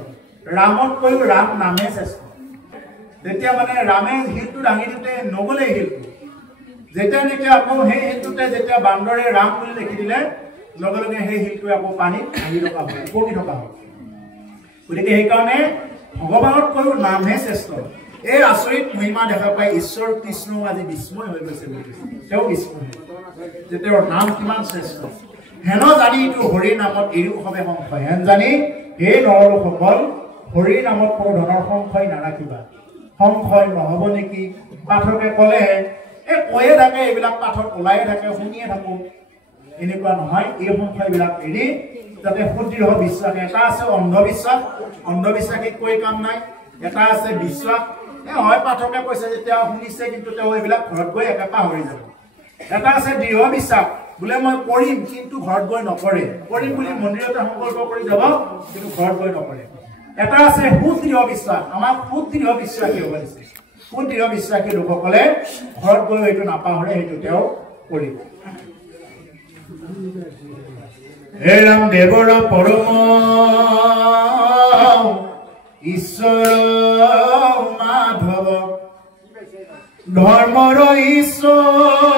ৰামতকৈও ৰাম নামে শ্ৰেষ্ঠ যেতিয়া মানে ৰামে শিলটো দাঙি দিওঁতে নগলে শিলটো যেতিয়া নেকি আকৌ সেই শিলটোতে যেতিয়া বান্দৰে ৰাম বুলি লিখি দিলে লগে লগে সেই শিলটোৱে আকৌ পানীত ভাঙি থকা হয় উপঙি থকা হয় গতিকে সেইকাৰণে ভগৱানতকৈও নামহে শ্ৰেষ্ঠ এই আচৰিত মহিমা দেখা পাই ঈশ্বৰ কৃষ্ণ আজি বিস্ময় হৈ গৈছে তেওঁ বিস্ময় যে তেওঁৰ নাম কিমান শ্ৰেষ্ঠ হেন জানি এইটো হৰিৰ নামত এৰিও হবে সংশয় হেন জানি হে নৰলোকসকল হৰিৰ নামত কোনো ধৰণৰ সংশয় নাৰাখিবা সংশয় নহ'ব নেকি পাঠকে ক'লে এই কৈয়ে থাকে এইবিলাক পাঠত ওলায়ে থাকে শুনিয়ে থাকো এনেকুৱা নহয় এই সংখ্যাবিলাক এৰি যাতে সুদৃঢ় বিশ্বাস এটা আছে অন্ধবিশ্বাসী কৈ কাম নাই এটা আছে বিশ্বাস হয় পাঠকে কৈছে যে তেওঁ শুনিছে কিন্তু তেওঁ এইবিলাক ঘৰত গৈ একে পাহৰি যাব এটা আছে দৃঢ় বিশ্বাস বোলে মই কৰিম কিন্তু ঘৰত গৈ নকৰে কৰিম বুলি মন্দিৰতে সংকল্প কৰি যাব কিন্তু ঘৰত গৈ নকৰে এটা আছে সুদৃঢ় বিশ্বাস আমাৰ সুদৃঢ় বিশ্বাসী হ'ব দিছে সুদৃঢ় বিশ্বাসী লোকসকলে ঘৰত গৈ এইটো নাপাহৰে সেইটো তেওঁ কৰিব হে ৰামদেৱৰ পৰম ঈশ্বৰ মাধৱ ধৰ্মৰ ঈশ্বৰ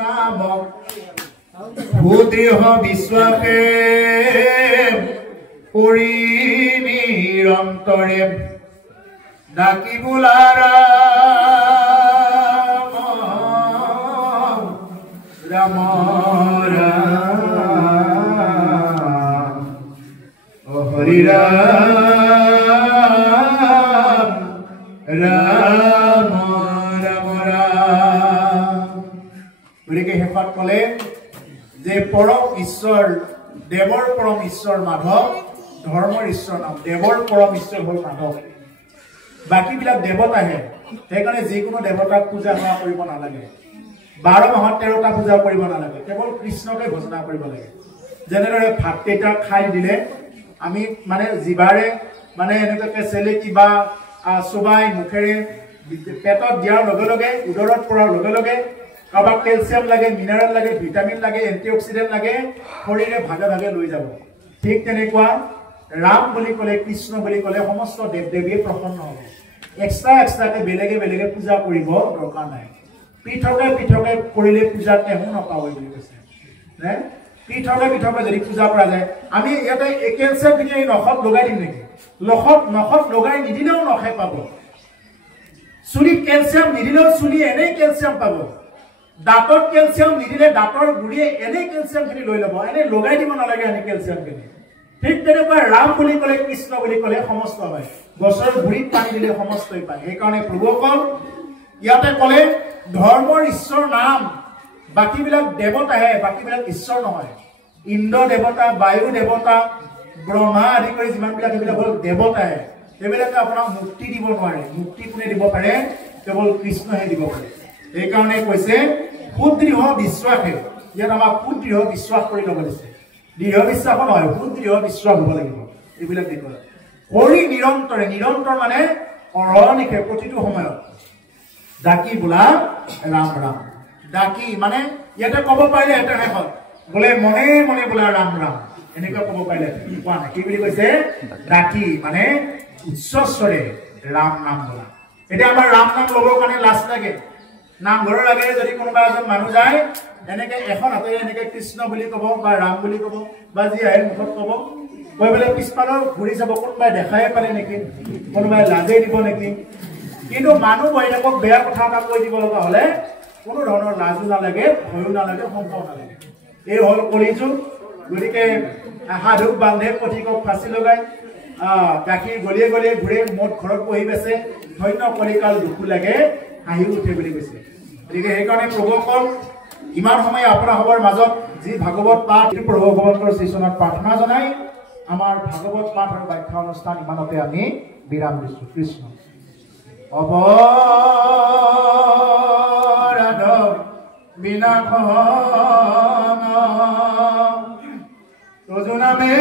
নাম সুদৃঢ় বিশ্বাসে পৰি নিৰন্তৰে ডাকি বোলাৰা ৰাম ৰাম হৰি ৰাম ৰাম ৰাম ৰাম গতিকে শেষত ক'লে যে পৰম ঈশ্বৰ দেৱৰ পৰম ঈশ্বৰ মাধৱ ধৰ্মৰ ঈশ্বৰ নাম দেৱৰ পৰম ঈশ্বৰ হ'ল মাধৱ বাকীবিলাক দেৱতাহে সেইকাৰণে যিকোনো দেৱতাক পূজা সেৱা কৰিব নালাগে 12 মাহত 13টা পূজা কৰিব নালাগে কেৱল কৃষ্ণকে ভজনা কৰিব লাগে যেনেদৰে ভাত কেইটা খাই দিলে আমি মানে জিভাৰে মানে এনেকৈ চেলেকি বা চুবাই মুখেৰে পেটত দিয়াৰ লগে লগে উদৰত পৰাৰ লগে লগে কাৰোবাক কেলছিয়াম লাগে মিনাৰেল লাগে ভিটামিন লাগে এন্টিঅক্সিডেন্ট লাগে শৰীৰে ভাগে ভাগে লৈ যাব ঠিক তেনেকুৱা ৰাম বুলি ক'লে কৃষ্ণ বুলি ক'লে সমস্ত দেৱ দেৱীয়ে প্ৰসন্ন হ'ব এক্সট্ৰাকে বেলেগে পূজা কৰিব দৰকাৰ নাই পৃথকে কৰিলে পূজাত এমো নাপাব বুলি কৈছে নে পৃথকে যদি পূজা কৰা যায় আমি ইয়াতে কেলছিয়াম খিনি নখত লগাই দিম নেকি নখত লগাই নিদিলেও নখে পাব চুলিত কেলছিয়াম নিদিলেও চুলি এনেই কেলছিয়াম পাব দাঁতত কেলছিয়াম নিদিলে দাঁতৰ গুৰিয়ে এনেই কেলছিয়াম খিনি লৈ ল'ব এনেই লগাই দিব নালাগে এনে কেলছিয়াম খিনি ঠিক তেনেকুৱা ৰাম বুলি ক'লে কৃষ্ণ বুলি ক'লে সমস্ত হয় গছৰ গুৰিত পানী দিলে সমস্তই পায় সেইকাৰণে প্ৰভুসকল ইয়াতে ক'লে ধৰ্মৰ ঈশ্বৰ নাম বাকীবিলাক দেৱতাহে বাকীবিলাক ঈশ্বৰ নহয় ইন্দ্ৰ দেৱতা বায়ু দেৱতা ব্ৰহ্মা আদি কৰি যিমানবিলাক এইবিলাক হ'ল দেৱতাহে এইবিলাকে আপোনাক মুক্তি দিব নোৱাৰে মুক্তি কোনে দিব পাৰে কেৱল কৃষ্ণহে দিব পাৰে সেইকাৰণে কৈছে সুদৃঢ় বিশ্বাসে ইয়াত আমাক সুদৃঢ় বিশ্বাস কৰি ল'ব দিছে দৃঢ় বিশ্বাস নহয় সুদৃঢ় বিশ্বাস হ'ব লাগিব এইবিলাক দেখুৱা কৰি নিৰন্তৰ মানে অহৰ্নিশে প্ৰতিটো সময়ত ডাকি বোলা ৰাম ৰাম ডাকি মানে ইয়াতে ক'ব পাৰিলে এটা শেষত বোলে মনে বোলা ৰাম ৰাম এনেকুৱা ক'ব পাৰিলে কোৱা নাই কি বুলি কৈছে ডাকি মানে উচ্চস্বৰে ৰাম নাম বোলা এতিয়া আমাৰ ৰাম নাম ল'বৰ কাৰণে লাজ লাগে নামঘৰৰ লাগে যদি কোনোবা এজন মানুহ যায় এনেকে এখন হাতেৰে এনেকে কৃষ্ণ বুলি ক'ব বা ৰাম বুলি ক'ব বা যি আহে মুখত ক'ব কৈ পেলাই পিছফালৰ ঘূৰি যাব কোনোবাই দেখাই পালে নেকি কোনোবাই লাজেই দিব নেকি কিন্তু মানুহ বহিৰাকক বেয়া কথা এটা কৈ দিব লগা হ'লে কোনো ধৰণৰ লাজো নালাগে ভয়ো নালাগে শংকাও নালাগে এই হ'ল কলিযুগ গতিকে সাধুক বান্ধে পথিকক ফাঁচি লগাই গাখীৰ গলিয়ে ঘূৰে মদ ঘৰত বহি বেচে ধন্য কলিকাল দুখো লাগে হাঁহি উঠে বুলি কৈছে গতিকে সেইকাৰণে প্ৰভুসকল ইমান সময় আপোনাৰ সবৰ মাজত যি ভাগৱত পাঠ প্ৰভু ভগৱন্তৰ শ্ৰীচৰণত প্ৰাৰ্থনা জনাই আমাৰ ভাগৱত পাঠ আৰু ব্যাখ্যা অনুষ্ঠান ইমানতে আমি বিৰাম দিছোঁ কৃষ্ণ অপৰাধ বিনাশন তজু নামে